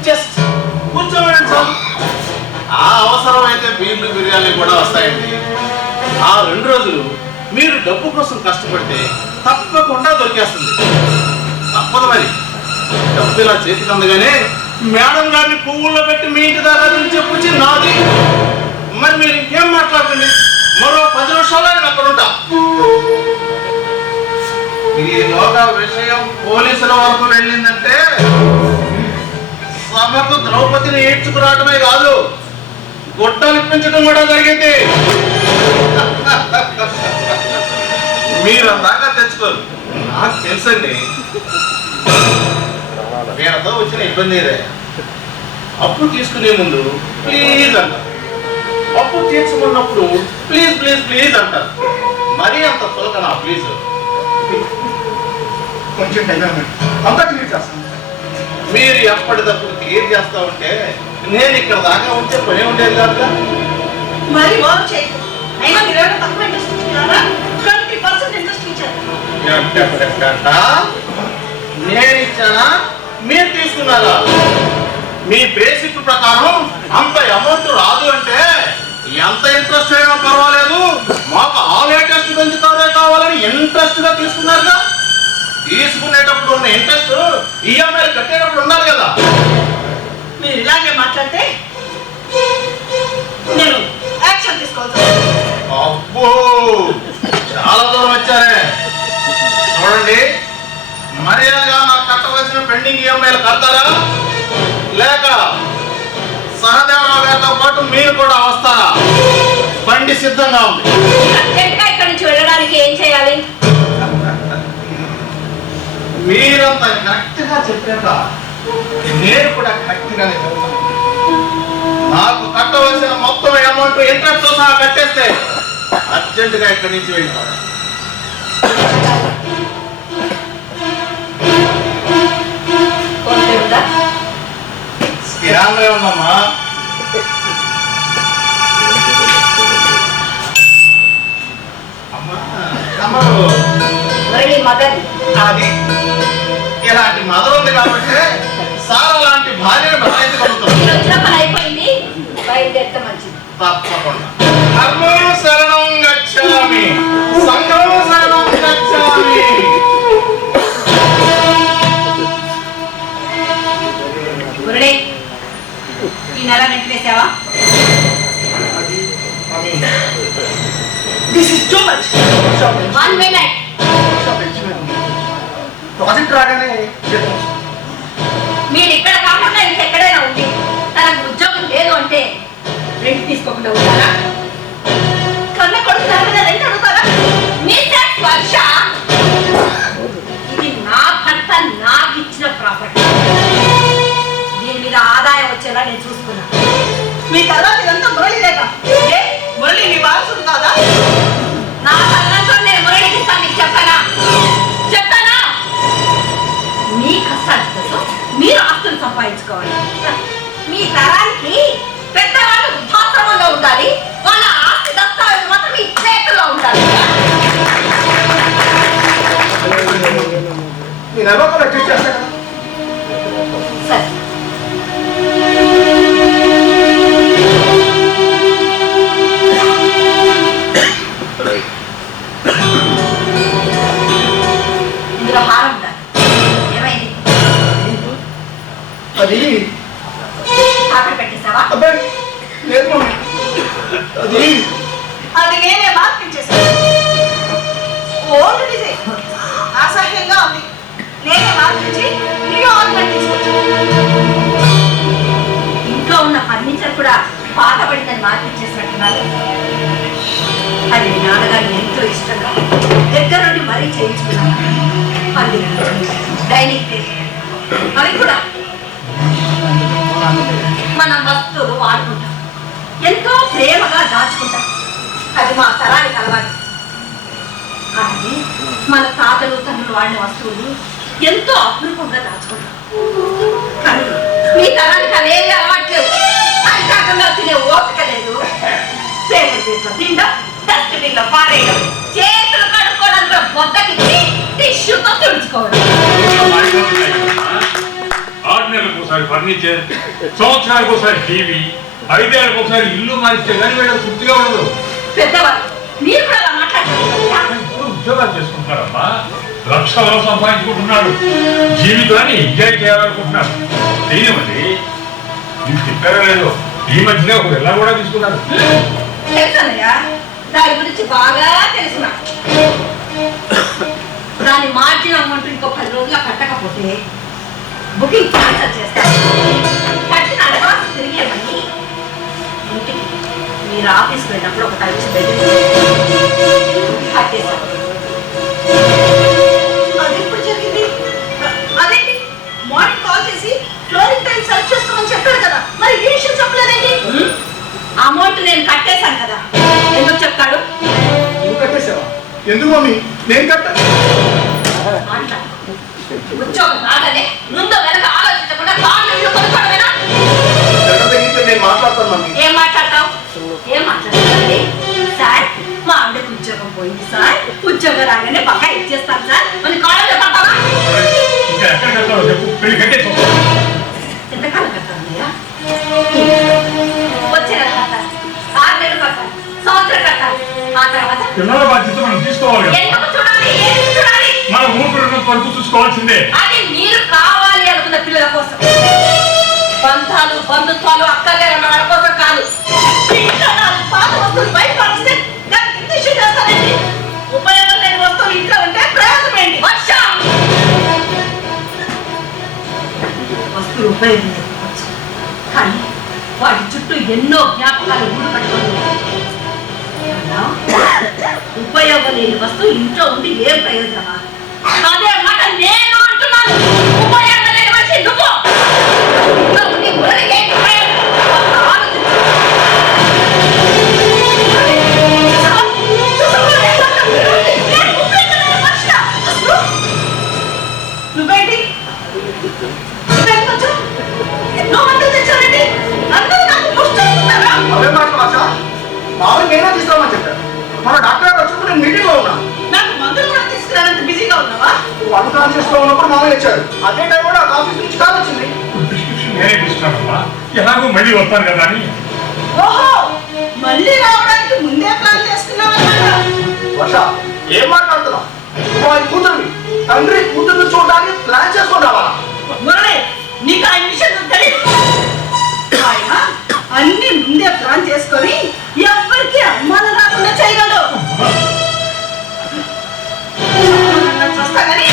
జస్ట్ కూర్చోమని చాలు. ఆ అవసరం అయితే బీర్లు బిర్యానీ కూడా వస్తాయండి. ఆ 2 రోజులు మీరు డబ్బు కోసం కష్టపడితే తప్పకుండా దొరికేస్తుంది. తప్పదు మరి. డబ్బు ఇలా చేతికి అందగానే మేడం గారిని పువ్వుల్లో పెట్టి మీ ఇంటి దాకా చెప్పొచ్చి నాది. మరి మీరు ఇంకేం మాట్లాడండి. మరో 10 నిమిషాల్లో నేను అక్కడ ఉంటా. ఈలోగా విషయం పోలీసుల వరకు వెళ్ళిందంటే సభకు ద్రౌపదిని ఏడ్చుకురావటమే కాదు, గొడ్డలిప్పించడం కూడా జరిగింది. మీరందాకా తెచ్చుకోరు, నాకు తెలుసండి. వీళ్ళతో వచ్చిన ఇబ్బంది ఇదే. అప్పు తీసుకునే ముందు ప్లీజ్ అంటారు, అప్పు తీర్చుకున్నప్పుడు ప్లీజ్ ప్లీజ్ ప్లీజ్ అంటారు. మరీ అంత చులకనా ప్లీజ్? కొంచెం టైం అంతా క్లియర్ చేస్తాను. మీరు ఎప్పటికప్పుడు క్లియర్ చేస్తా ఉంటే నేను ఇక్కడ దాకా ఉంటే పని ఉండేది కాదు. మరి ఓవర్ చేయకు. అయినా మీరు ఎవరైనా తక్కువ ఇంట్రెస్ట్ ఇచ్చినారా? 20% ఇంట్రెస్ట్ ఇచ్చారు. నేను ఇచ్చానా మీరు తీసుకున్నారా? మీ బేసిక్ ప్రకారం అంత అమౌంట్ రాదు అంటే ఎంత ఇంట్రెస్ట్ అయినా పర్వాలేదు, మాకు ఆ లేటెస్ట్ పెంచుతారే కావాలని ఇంట్రెస్ట్ గా తీసుకున్నారుగా. తీసుకునేటప్పుడు ఉన్న ఇంట్రెస్ట్ ఈఎంఐ కట్టేటప్పుడు ఉండాలి కదా. మీరు ఇలాగే మాట్లాడితే నేను యాక్షన్ తీసుకోవచ్చు. అబ్బో చాలా దూరం వచ్చారే. చూడండి, మర్యాదగా నాకు కట్టవలసిన పెండింగ్ ఈఎంఐలు కడతారా లేక సహదేవరావు గారితో పాటు మీరు కూడా వస్తారా? బండి సిద్ధంగా ఉంది. ఇక్కడి నుంచి వెళ్ళడానికి ఏం చేయాలి? మీరంతా కరెక్ట్ గా చెప్పాక నేను కూడా కరెక్ట్ గానే చెప్తాను. నాకు కట్టవలసిన మొత్తం అమౌంట్ ఇంట్రెస్ట్ తో సహా కట్టేస్తే అర్జెంట్ గా ఇక్కడి నుంచి వెళ్ళిపోతాను. స్కామ్ ఉందమ్మా. అది ఇలాంటి మదర్ ఉంది కాబట్టి సార్ అలాంటి భార్యను పని అయిపోయింది, బయలుదేరితే మంచిది. తప్పకుండా. ధర్మం శరణం గచ్ఛామి, సంఘం శరణం గచ్ఛామి. గురుడే, ఈ నెల నెట్ వేసావా? This is too much. 1 minute. Project రాగానే మీరు ఇక్కడ కాకుండా ఇంకెక్కడైనా ఉండి తనకు ఉద్యోగం లేదు అంటే రెంట్ తీసుకోకుండా ఉంటారా? కన్న కొడుకు రెంట్ అడుగుతారా? మిస్సెస్ వర్ష, ఇది నా భర్త నాకు ఇచ్చిన ప్రాపర్టీ. దీని మీద ఆదాయం వచ్చేలా నేను చూసుకున్నాను. మీ తర్వాత ఇదంతా మురళిదేగా? ఏ మురళి మీ వారసుడు కాదా? నా తల్లంతో నేను మురళికి ఇస్తాను, మీకు చెప్పానా? చెప్పానా? మీ సంపాదించుకోవాలి. మీ తరానికి పెద్దవాళ్ళు వృద్ధాశ్రమంలో ఉండాలి, వాళ్ళ ఆస్తి దస్తావేజ్ మాత్రం మీ చేతుల్లో ఉండాలి. నేను ఎవరికో అడ్జస్ట్ చేస్తా కదా. సరే, ఇందులో హారం ఉండాలి. ఏమైంది? అది తాకట్టు పెట్టేసావా? అబ్బాయి లేదు మమ్మీ, అది అది నేనే మార్పించేసాను. ఓల్డ్ డిజైన్ అసహ్యంగా ఉంది. నేనే మార్పించి న్యూ ఆర్నమెంట్ తీసుకొచ్చాను. ఇంట్లో ఉన్న ఫర్నిచర్ కూడా పాతబడిందని మార్పించేసినట్టున్నారు. అది మీ నాన్నగారు ఎంతో ఇష్టంగా దగ్గర నుండి మరీ చేయించుకున్నాను. డైనింగ్ టేబుల్ అవి కూడా మనం వస్తువులు వాడుకుంటాం, ఎంతో ప్రేమగా దాచుకుంటాం. అది మా తరానికి అలవాటు. కానీ మన తాతలు తండ్రులు వాడిన వస్తువులు ఎంతో అపూర్వంగా దాచుకుంటాం. కానీ మీ తరానికి అవేవి అలవాట్లేవు. అది కాకుండా తినే ఓపిక లేదు. టేబుల్ దీంట్లో తినడం, డస్ట్బిన్లో పారేయడం, చేతులు కడుక్కోవడంలో బొద్దకిచ్చి టిష్యూతో తుడుచుకోవడం. 6 నెలలకు ఒకసారి ఫర్నిచర్, సంవత్సరానికి ఒకసారి టీవీ, 5 ఏళ్ళకి ఒకసారి ఇల్లు మారిస్తే కానీ వీళ్ళకి తృప్తిగా ఉండదు. పెద్దవాళ్ళు మీరు కూడా అలా మాట్లాడుతున్నారు. ఉద్యోగాలు చేసుకుంటారమ్మా, లక్షల్లో సంపాదించుకుంటున్నాడు, జీవితాన్ని ఎంజాయ్ చేయాలనుకుంటున్నాడు. తెలియమండి, నీకు చెప్పారో లేదో, ఈ మధ్యనే ఒక వెళ్ళ కూడా తీసుకున్నారు. తెలుసన్నయ్య, దాని గురించి బాగా తెలుసు నాకు. దాని మార్జిన్ అమౌంట్ ఇంకో 10 రోజుల్లో కట్టకపోతే బుకింగ్ క్యాన్సల్ చేస్తాను. కట్టిన అడ్వాన్స్ తిరిగి ఇవ్వమని ఇంటికి మీరు ఆఫీస్కి వెళ్ళినప్పుడు ఒక టైం కట్టేశాను. అది ఇప్పుడు జరిగింది. అదేంటి, మార్నింగ్ కాల్ చేసి ఫ్లోరింగ్ టైల్ సెలెక్ట్ చేసుకోమని చెప్పాడు కదా, మరి ఈ విషయం చెప్పలేదేంటి? అమౌంట్ నేను కట్టేశాను కదా, ఎందుకు చెప్తాడు? నువ్వు కట్టేసావా? ఎందుకు మమ్మీ? నేను కట్టా. ఉద్యోగం రాగానే ముందు వెనక ఆలోచించకుండా కార్లు ఇల్లు కొనుక్కోవడమేనా? నేను మాట్లాడతాను మమ్మీ. ఏం మాట్లాడతావు? ఏం మాట్లాడతావు? సార్, మా ఆవిడకి ఉద్యోగం పోయింది సార్, ఉద్యోగం రాగానే పక్కా ఇచ్చేస్తాను సార్ అని కాలేజీలో పడతావా? ఇంకా ఎక్కడ కట్టాలో చెప్పు, పెళ్లి కట్టేసుకో. ఎంతకాలం కట్టాలయ్యా? వచ్చే నెల కట్టాలి, 6 నెలలు కట్టాలి, సంవత్సరం కట్టాలి. ఆ తర్వాత పిల్లల బాధ్యత మనం తీసుకోవాలి కదా. ఎందుకు చూడాలి? ఏది చూడాలి? మన ఊపిరి పరుపు చూసుకోవాల్సిందే. అది మీరు కావాలి అనుకున్న పిల్లల కోసం, బంధాలు బంధుత్వాలు అక్కర్లేదన్న వాళ్ళ కోసం కాదు. ఇంట్లో నాలుగు పాత వస్తువులు బయట పడిస్తే దానికి ఇంత ఇష్యూ చేస్తానండి. ఉపయోగం లేని వస్తువులు ఇంట్లో ఉంటే ప్రయోజనం ఏంటి? వర్షం వస్తువులు ఉపయోగించవచ్చు, కానీ వాటి చుట్టూ ఎన్నో జ్ఞాపకాలు ఊరు కట్టుకోవాలి. ఉపయోగం లేని వస్తువు ఇంట్లో ఉండి ఏం ప్రయోజనమా? అదే మాట నేను అంటున్నాను. ఉపయోగం లేని మనిషి నువ్వు. ఇంట్లో ఉండి ఊరికి ఏంటి ప్రయోజనం? ఆలోచించు. నువ్వేంటి వచ్చావు? ఎన్నో మంటలు తెచ్చారండి, అందరూ నాకు పుష్టి చేస్తున్నారా? అవే మాట భాష. మామూలు నేనే తీసుకురామని చెప్పాను. మన డాక్టర్ గారు వచ్చినప్పుడు నేను మీటింగ్లో ఉన్నా. నాకు మందులు కూడా తీసుకురానంత బిజీగా ఉన్నావా? వాళ్ళు కాన్షియస్ లో ఉన్నప్పుడు మామూలు ఇచ్చారు. అదే టైం కూడా ఆఫీస్ నుంచి కాల్ వచ్చింది. ప్రిస్క్రిప్షన్ నేనే తీసుకున్నానమ్మా, ఎలాగో మళ్ళీ వస్తాను కదా అని. ఓహో, మళ్ళీ రావడానికి ముందే ప్లాన్ చేసుకున్నావన్నమాట. వర్ష, ఏం మాట్లాడుతున్నావు? వారి కూతుర్ని, తండ్రి కూతుర్ని చూడడానికి ప్లాన్ చేసుకొని రావాలా? మురళి, నీకు ఆ విషయం తెలియదు. ఆయన అన్ని ముందే ప్లాన్ చేసుకొని ఎవ్వరికి అనుమానం రాకుండా చేయగలడు. చూస్తా కానీ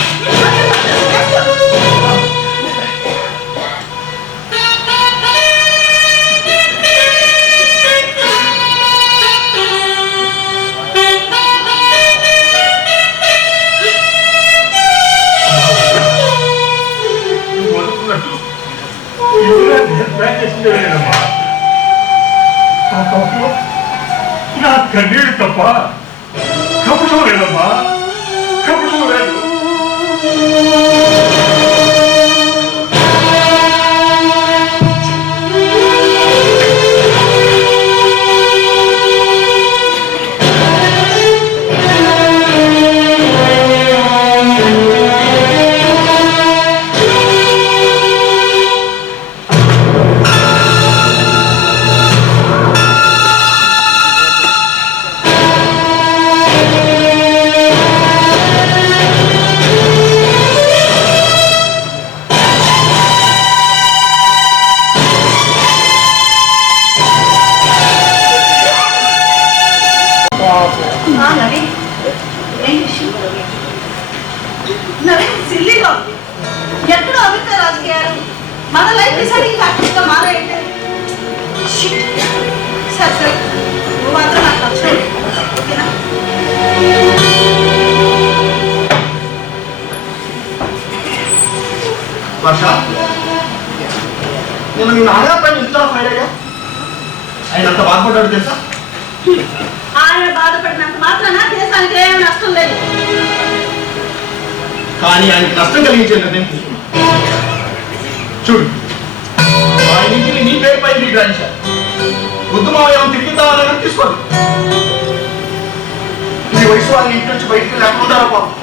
నా కన్నీళ్ళు తప్ప కపటం లేదమ్మా, కపటం లేదు. ప్రతిసారి ఇంకా మారేయండి. సరే సరే, నువ్వు మాత్రం నాకు నచ్చావు, ఓకేనా? వర్ష, నేను మీ నాన్నగారి పైన ఇంత ఫైర్ అయ్యా. ఆయన అంత బాధపడ్డాడు తెలుసా? ఆయన బాధపడినంత మాత్రాన దేశానికి ఏమి నష్టం లేదు. కానీ ఆయనకి నష్టం కలిగించే నిర్ణయం తీసుకున్నాను. చూడు, ఆయన ఇంటిని నీ పేరు పై గ్రహించారు. బుద్ధు మావయ్యం తిరిగిద్దామని తీసుకోదు. ఈ వయసు వాళ్ళ ఇంటి నుంచి బయటికి లేకుండా పాపం.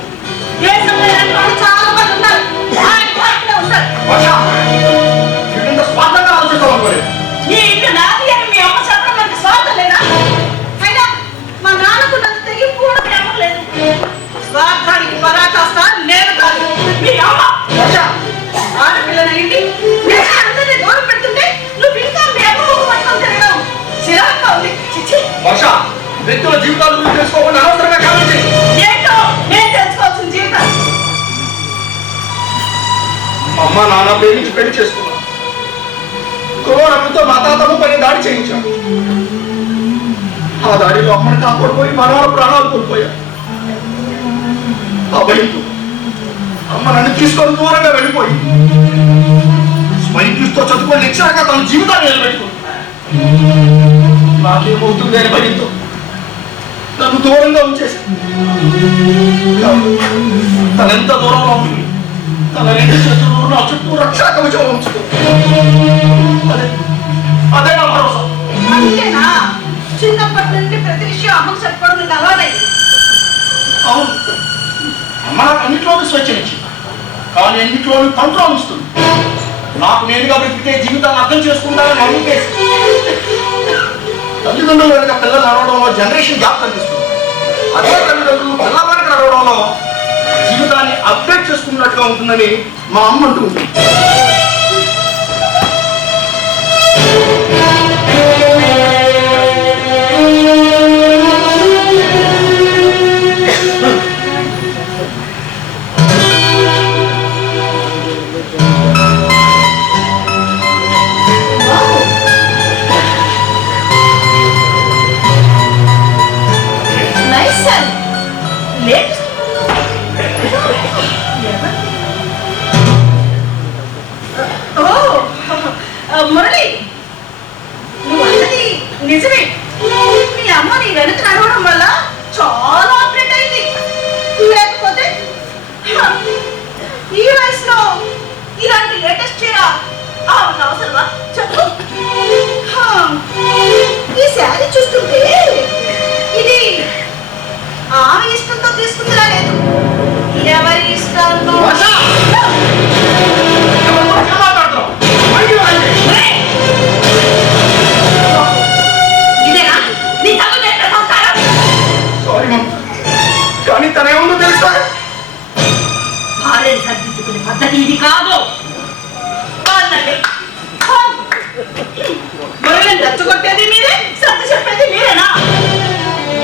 దేశంలో ఇలాంటి వాళ్ళు చాలా మంది ఉన్నారు. ఆయన పార్టీలో ఉంటారు. వర్ష, ఇంత స్వార్థంగా ఆలోచించాలనుకోలేదు. ఈ ఇల్లు నాది అని మీ అమ్మ చెప్పడం నాకు స్వార్థం లేదా? అయినా మా నాన్నకున్నంత తెగింపు కూడా మీ అమ్మ లేదు. స్వార్థానికి పరాకాష్ట నేను కాదు, మీ అమ్మ. వర్ష, ఆడపిల్లల ఇంటి అందరినీ దూరం పెడుతుంటే నువ్వు ఇంకా మీ అమ్మ ముఖం పట్టుకొని తిరగడం చిరాగ్గా ఉంది. చిచ్చి. వర్ష, వ్యక్తుల జీవితాల గురించి తెలుసుకోకుండా అనవసరంగా కావాలి. ఏంటో నేను తెలుసుకోవాల్సిన జీవితం. మా అమ్మ నాన్న ప్రేమించి పెళ్లి చేసుకున్నాను. క్రూరముతో మా తాతమ్మ పైన దాడి చేయించాను. ఆ దాడిలో అమ్మని కాపాడుకొని మనవాళ్ళ ప్రాణాలు కోల్పోయాను. ఆ భయంతో అమ్మ నన్ను తీసుకొని దూరంగా వెళ్ళిపోయి స్మైలిస్తో చదువుకొని లెక్చరర్గా తన జీవితాన్ని నిలబెట్టుకుంది. నాకేమవుతుంది అని భయంతో నన్ను దూరంగా ఉంచేసి తనెంత దూరంలో ఉంటుంది. తన రెండు చేతులు నా చుట్టూ రక్షా కవచం ఉంచుతుంది. అదే నా భరోసా. అంతేనా? చిన్నప్పటి నుండి ప్రతి విషయం అమ్మకు చెప్పడం నీకు అలవాటైంది. అవును, అమ్మ నాకు అన్నింటిలోనూ స్వేచ్ఛనిచ్చింది, కానీ అన్నింటిలోనూ కంట్రోల్ ఇస్తుంది. నాకు నేనుగా బ్రతికే జీవితాన్ని అర్థం చేసుకుంటానని నమ్ముకేసి తల్లిదండ్రులు కనుక పిల్లలు నడవడంలో జనరేషన్ గ్యాప్ కనిపిస్తుంది. అదే తల్లిదండ్రులు పిల్లల వెనక నడవడంలో జీవితాన్ని అప్డేట్ చేసుకున్నట్టుగా ఉంటుందని మా అమ్మ అంటూ ఉంటుంది. Nice sir. లేట్. మురళి, నువ్వు అన్నది నిజమే. మీ అమ్మ నీ వెనక నడవడం వల్ల చాలా అప్డేట్ అయింది. లేకపోతే ఈ వయసులో ఇలాంటి లేటెస్ట్ చీర అవసరమా చెప్పు. ఈ శారీ చూస్తుంటే ఇది ఆమె ఇష్టంతో తీసుకుందిరా లేదు, ఎవరి ఇష్టంతో. ఇదేనా నీ తల్లి నేర్పిన సంస్కారం? సారీ మమ్మ, కానీ తనేముందో తెలుసా? భార్యను సర్దిద్దుకునే పద్ధతి ఇది కాదు. మురళిని రెచ్చగొట్టేది మీరే, సర్ది చెప్పేది మీరేనా?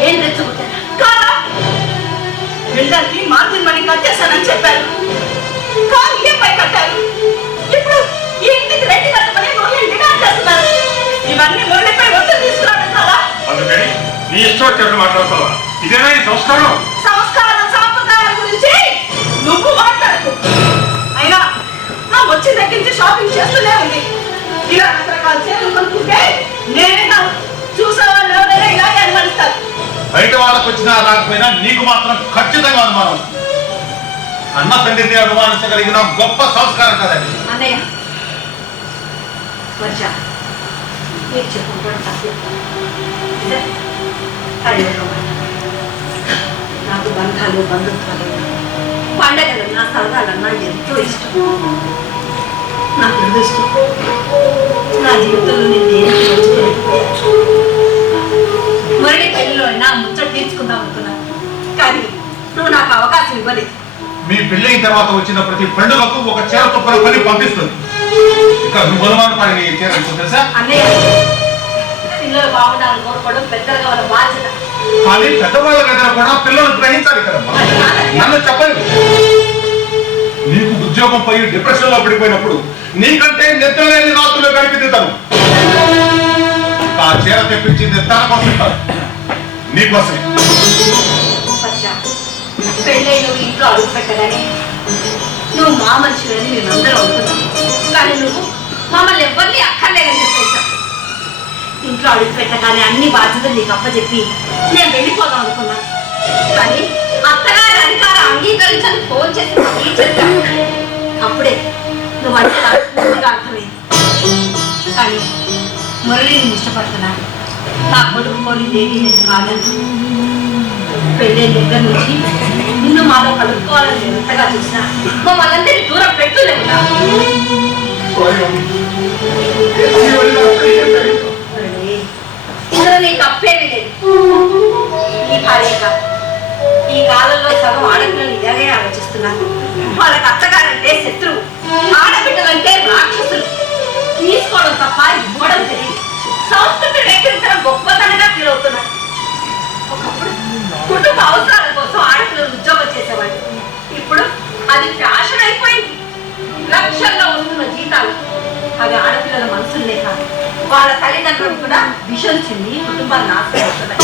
ఏం రెచ్చగొట్టారా? కాదా? బిల్డర్కి మార్జిన్ మనీ కట్టేశానని చెప్పారు, కానీ ఈఎంఐ కట్టారు. ఇప్పుడు ఈ ఇంటికి రెంట్ కట్టమని మురళిని డిమాండ్ చేస్తున్నారు. ఇవన్నీ మురళిపై ఒత్తిడి తీసుకురావడం కదా? అందుకని నీ ఇష్టం వచ్చినట్టు మాట్లాడతావా? ఇదేనా నీ సంస్కారం? సంస్కారం సాంప్రదాయాల గురించి నువ్వు మాట్లాడకు. అయినా నా వచ్చిన దగ్గర నుంచి షాపింగ్ చేస్తూనే ఉంది. ఇలా రకరకాల చీరలు కొనుక్కుంటే నేనే కాదు, చూసే వాళ్ళు ఎవరైనా ఇలాగే అనుమానిస్తారు. బయట వాళ్ళకు వచ్చినా రాకపోయినా నీకు మాత్రం ఖచ్చితంగా అనుమానం వస్తుంది. అన్న తండ్రిని అనుమానించగలిగిన గొప్ప సంస్కారం కదండి. అన్నయ్య, వర్ష, మీరు చెప్పుకుంటాడు తప్ప నాకు బంధాలు బంధుత్వాలు పండగలన్నా సరదాలన్నా ఎంతో ఇష్టం. నాకు దురదృష్టం, నా జీవితంలో నేను మురళి పెళ్లిలో అయినా ముచ్చట తీర్చుకుందాం అనుకున్నాను, కానీ నువ్వు నాకు అవకాశం ఇవ్వలేదు. మీ పెళ్ళైన తర్వాత వచ్చిన ప్రతి పండుగకు ఒక చీర తుప్పలు కొని పంపిస్తుంది. ఇక నువ్వు అనుమానం పడి నీ చీర తెలుసా? అన్నయ్య, పిల్లలు బాగుండాలని కోరుకోవడం పెద్దలుగా వాళ్ళ బాధ్యత. కానీ పెద్దవాళ్ళ దగ్గర కూడా పిల్లలు గ్రహించాలి కదమ్మా. నన్ను చెప్పండి, నీకు ఉద్యోగం పోయి డిప్రెషన్ లో పడిపోయినప్పుడు నీకంటే నిద్ర లేని రాత్రులు గడిపింది తను. ఆ చీర తెప్పించింది తన కోసం కాదు, నీకోసమే. పెళ్ళై నువ్వు ఇంట్లో అడుగు పెట్టగానే నువ్వు మా మనిషిని మేమందరం అవుతున్నావు. కానీ నువ్వు మమ్మల్ని ఎవరిని అక్కర్లేదని చెప్పేశావు. ఇంట్లో అడుగు పెట్టగానే అన్ని బాధ్యతలు నీకు అప్పచెప్పి నేను వెళ్ళిపోదాం అనుకున్నాను. కానీ అత్తగారి అధికారం అంగీకరించని ఫోన్ చేసి మళ్ళీ చెప్పాను. అప్పుడే నువ్వు అంటే నాకు పూర్తిగా అర్థమైంది. కానీ మురళిని ఇష్టపడుతున్నాను. నా కొడుకు పోలిందేది నేను కాదని. పెళ్ళైన దగ్గర నుంచి నిన్ను మాలో కలుపుకోవాలని ఎంతగా చూసినా మమ్మల్ని అందరినీ దూరం పెట్టులేము. ఇందులో నీకు అప్పేమీ లేదు. ఈ భార్యగా ఈ కాలంలో సగం ఆడపిల్లలు ఇలాగే ఆలోచిస్తున్నారు. వాళ్ళకి అత్తగారంటే శత్రువు, ఆడబిడ్డలంటే రాక్షసులు. తీసుకోవడం తప్ప ఇవ్వడం తెలియదు. సంస్కృతి వ్యక్తించడం గొప్పతనంగా ఫీల్ అవుతున్నారు. ఒకప్పుడు కుటుంబ అవసరాల కోసం ఆడపిల్లలు ఉద్యోగం చేసేవాళ్ళు. ఇప్పుడు అది ఫ్యాషన్ అయిపోయింది. లక్షల్లో వస్తున్న జీతాలు అవి ఆడపిల్లల మనసులే కాదు, వాళ్ళ తల్లిదండ్రులు కూడా విషం చెంది కుటుంబాలు నాశనం అవుతున్నాయి.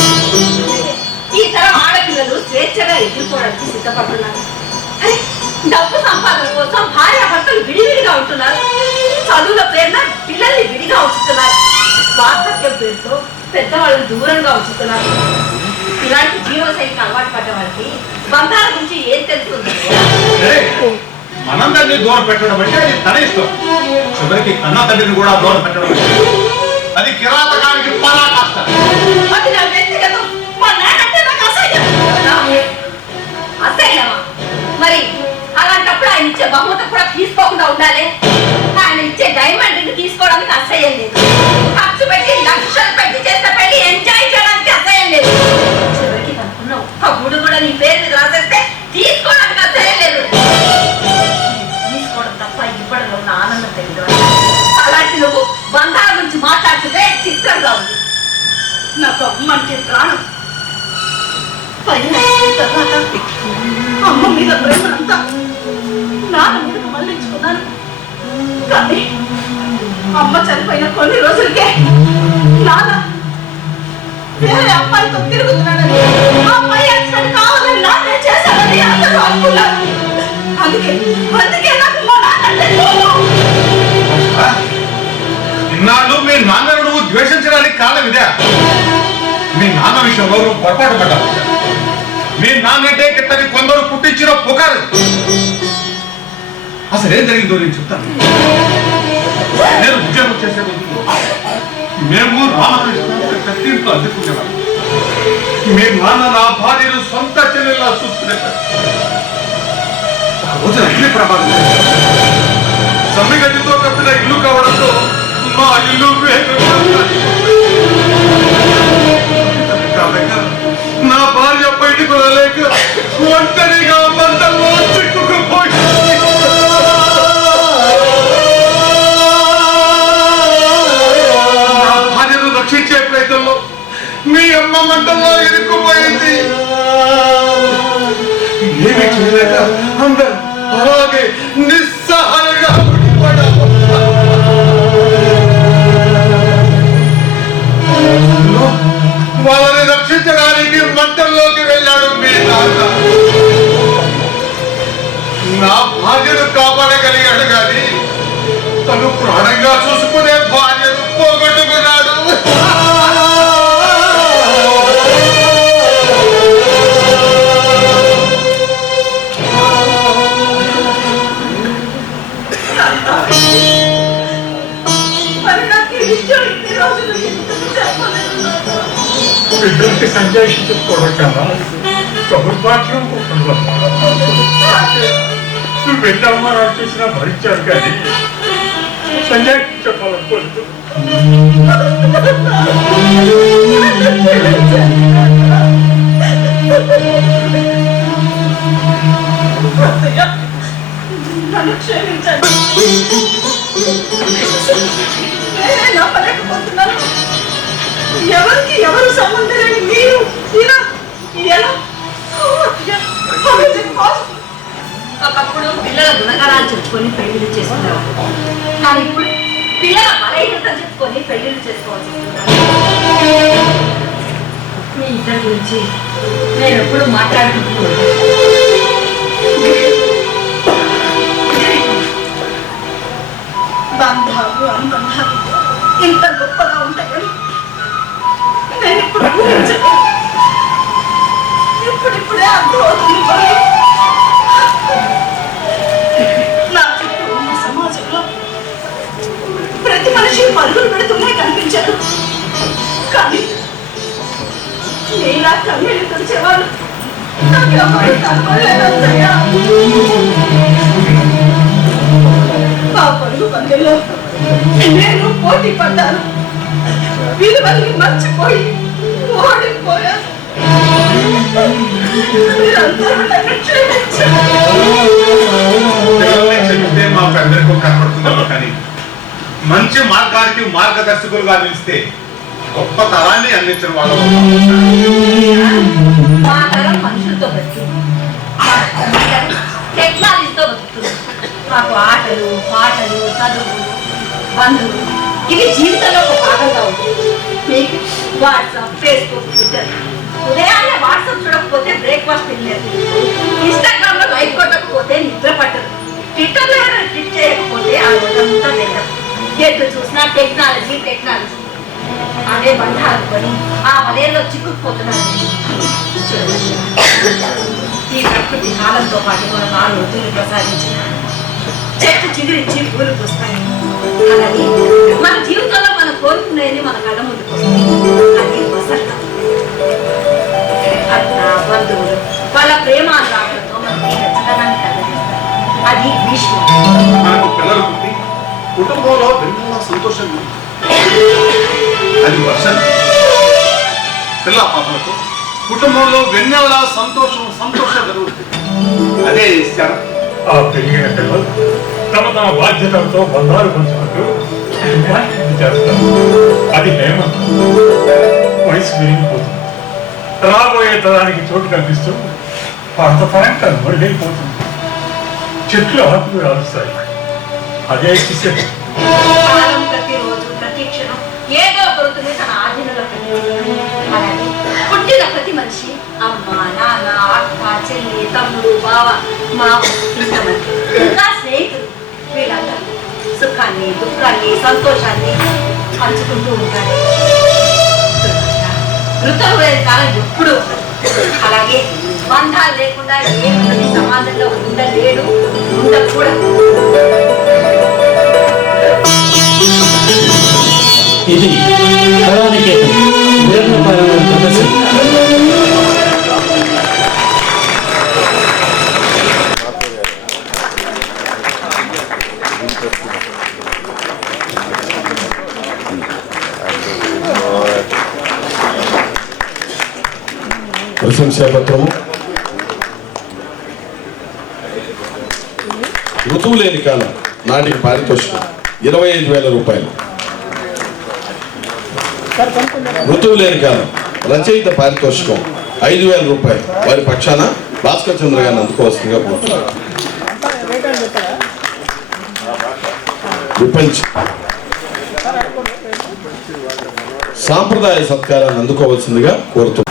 ఈ తరం ఆడపిల్లలు స్వేచ్ఛగా ఎదుర్కోవడానికి సిద్ధపడుతున్నారు. డబ్బు సంపాదన కోసం భార్య భర్తలు విడివిడిగా ఉంటున్నారు. చదువుల పేరున పిల్లల్ని విడిగా ఉంచుతున్నారు. వార్ధక్యం పేరుతో పెద్దవాళ్ళని దూరంగా ఉంచుతున్నారు. ఇలాంటి జీవశైలికి అలవాటు పడ్డ వాళ్ళకి బంధాల గురించి ఏం తెలుస్తుంది? మనందరినీ దూరం పెట్టడం అంటే అది తన ఇష్టం. చివరికి కన్న తండ్రిని కూడా దూరం పెట్టడం అది కిరాతకానికి పరాకాష్ట. అది నా వ్యక్తిగతం. మా నాన్నంటే నాకు అసహ్యం. అసహ్యమా? మరి అలాంటప్పుడు ఆయన ఇచ్చే బహుమతి కూడా తీసుకోకుండా ఉండాలి. ఆయన ఇచ్చే డైమండ్ రింగ్ తీసుకోవడానికి అసహ్యం లేదు. ఖర్చు పెట్టి లక్షలు పెట్టి చేస్తే పెట్టి ఎంజాయ్ చేయడానికి అసహ్యం లేదు. చివరికి అనుకున్నావు ఆ గుడి కూడా నీ పేరు మీద రాసేస్తే తీసుకోవడానికి అసహ్యం లేదు. తీసుకోవడం తప్ప ఇవ్వడంలో ఉన్న ఆనందం తెలియదు. అలాంటి నువ్వు బంధాల గురించి మాట్లాడుతుంటే చిత్రంగా ఉంది. నాకు అమ్మ అంటే ప్రాణం. తర్వాత అమ్మ మీద ప్రేమనంతా నాన్న మీదకు మళ్ళించుకున్నాను. కానీ అమ్మ చనిపోయిన కొన్ని రోజులకే నాన్న వేరే అమ్మాయితో తిరుగుతున్నాడని, ఆ అమ్మాయి యాక్సిడెంట్ కావాలని నాన్నే చేశానని అందరూ అనుకున్నారు. అందుకే నాకు మా నాన్న ఇన్నాళ్ళు మీ నాన్నను నువ్వు ద్వేషించడానికి కారణం ఇదే. మీ నాన్న విషయంలో నువ్వు పొరపాటు పడ్డావు. మీ నాన్నంటే కిందకి కొందరు పుట్టించిన పుకారు. అసలు ఏం జరిగిందో నేను చెప్తాను. నేను ఉద్యోగం చేసే రోజుల్లో మేము రామకృష్ణ ఇంట్లో అందుకునేవాళ్ళం. మీ నాన్న నా భార్యను సొంత చెల్లెలా చూసుకునేవారు. ఒక రోజున అగ్ని ప్రమాదం సమ్మిగడ్డితో కప్పిన ఇల్లు కావడంతో మా ఇల్లు నా భార్య బయటకు వెళ్ళలేక ఒంటరిగా మంటల్లో చిక్కుకుపోయి నా భార్యను రక్షించే ప్రయత్నంలో మీ అమ్మ మంటల్లో ఇరుక్కుపోయింది. ఏమి చేయలేక అందరూ అలాగే నిస్సహాయంగా వాళ్ళని రక్షించడానికి మంటల్లోకి వెళ్ళాడు మీ నాన్న. నా భార్యను కాపాడగలిగాడు కానీ తను ప్రాణంగా చూసుకునే భార్యను పోగొట్టుకున్నాడు. బిడ్డలకి సంజాయిషి చెప్పుకోవడం కదా ప్రభుత్వాఖ్యం నువ్వు పెద్ద అమ్మారాలు చేసినా భరించారు కానీ సంజాయిషి చెప్పాలనుకోలేదు. నన్ను క్షమించండి. నేనే నమ్మలేకపోతున్నాను. ఎవరికి ఎవరు సంబంధం లేని మీరు ఇలా ఒకప్పుడు పిల్లల గుణగణాలు చెప్పుకొని పెళ్లిళ్ళు చేసుకునేవారు. కానీ ఇప్పుడు పిల్లల బలహీనత చెప్పుకొని పెళ్లిళ్ళు చేసుకోవాల్సి వస్తున్నారు. మీ ఇద్దరి గురించి నేను ఎప్పుడు మాట్లాడుకుంటున్నాను. బంధాలు అనుబంధాలు ఇంత గొప్పగా ఉంటాయని నేను ఇప్పుడు ఊహించలేదు. ఇప్పుడిప్పుడే అర్థమవుతుంది. నా చుట్టూ ఉన్న సమాజంలో ప్రతి మనిషి పరుగులు పెడుతూనే కనిపించారు. కానీ నీలా కన్నీళ్ళు తుడిచేవాళ్ళు నాకెవరూ కనపడలేదయ్యా. ఆ పరుగు పందెంలో నేను పోటీ పడ్డాను. విలువల్ని మర్చిపోయి ఓడిపోయాను. చెబితే మాకు అందరికీ కనపడుతుందో కానీ మంచి మార్గానికి మార్గదర్శకులుగా నిలిస్తే గొప్ప తరాన్ని అందించిన వాళ్ళు. మా తరం మనుషులతో బతుకుతుంది, టెక్నాలజీతో బతుకుతుంది. మాకు ఆటలు పాటలు చదువు బంధువులు ఇవి జీవితంలో ఒక భాగంగా ఉంటుంది. మీకు వాట్సాప్ ఫేస్బుక్ ట్విట్టర్. ఉదయాన్నే వాట్సాప్ చూడకపోతే బ్రేక్ఫాస్ట్ తినలేదు, ఇన్స్టాగ్రామ్ లో లైక్ కొట్టకపోతే నిద్ర పట్టదు, ట్విట్టర్లో ట్విట్ చేయకపోతే ఆ రోజంతా తినదు. ఎటు చూసినా టెక్నాలజీ టెక్నాలజీ. అదే బంధాలు కొని ఆ వలయంలో చిక్కుకుపోతున్నారు. ఈ ప్రకృతి కాలంతో పాటు మన 4 రోజులు ప్రసాదించిన చెట్టు చిగురించి పూలు పూస్తాయి. అలాగే మన జీవితంలో మనం కోరుకునేది మన కళ్ళ ముందుకు వస్తాయి. అది వసంతం. అత్త బంధువులు వాళ్ళ ప్రేమానురాగంతో మనకి నచ్చదనాన్ని కలిగిస్తారు. అది విశ్వం. మనకు పిల్లలు పుట్టి కుటుంబంలో వెన్నెల సంతోషం, అది వర్షం. పిల్ల పాపలతో కుటుంబంలో వెన్నెల సంతోషం జరుగుతుంది. అదే శరం. ఆ పెరిగిన పిల్లలు తమ తమ బాధ్యతలతో బంధాలు పంచుకుంటూ కుటుంబాన్ని చేస్తారు. అది హేమంతం. వయసు విరిగిపోతుంది. రాబోయే తరానికి చోటు కల్పిస్తూ పాత తరం కనుమరుగైపోతుంది. చెట్లు ఆకులు రాలుస్తాయి. అదే శిశువు. కాలం ప్రతిరోజు ప్రతి క్షణం ఏదో కొడుతుంది తన ఆధీనంలో పెట్టుకుంటుంది. అలాగే పుట్టిన ప్రతి మనిషి అమ్మ నాన్న అక్క చెల్లి తమ్ముడు బావ మావ ఇంతమంది ఇంకా స్నేహితులు వీళ్ళందరూ సుఖాన్ని దుఃఖాన్ని సంతోషాన్ని పంచుకుంటూ ఉంటారు. వృద్ధులు లేని కాలం ఎప్పుడూ ఉండదు. అలాగే బంధాలు లేకుండా ఏ మనిషి సమాజంలో ఉండలేడు, ఉండకూడదు. ఇది కళానికేతన్ ప్రదర్శన. ప్రశంసాపత్రము ఋతువు లేని కాలం నాటికి పారితోషికం 25,000 రూపాయలు. ఋతువు లేని కాలం రచయిత పారితోషికం 5,000 రూపాయలు. వారి పక్షాన భాస్కర్ చంద్ర గారిని అందుకోవాల్సిందిగా కోరుతున్నారు. విపంచ్ సాంప్రదాయ సత్కారాన్ని అందుకోవాల్సిందిగా కోరుతున్నారు.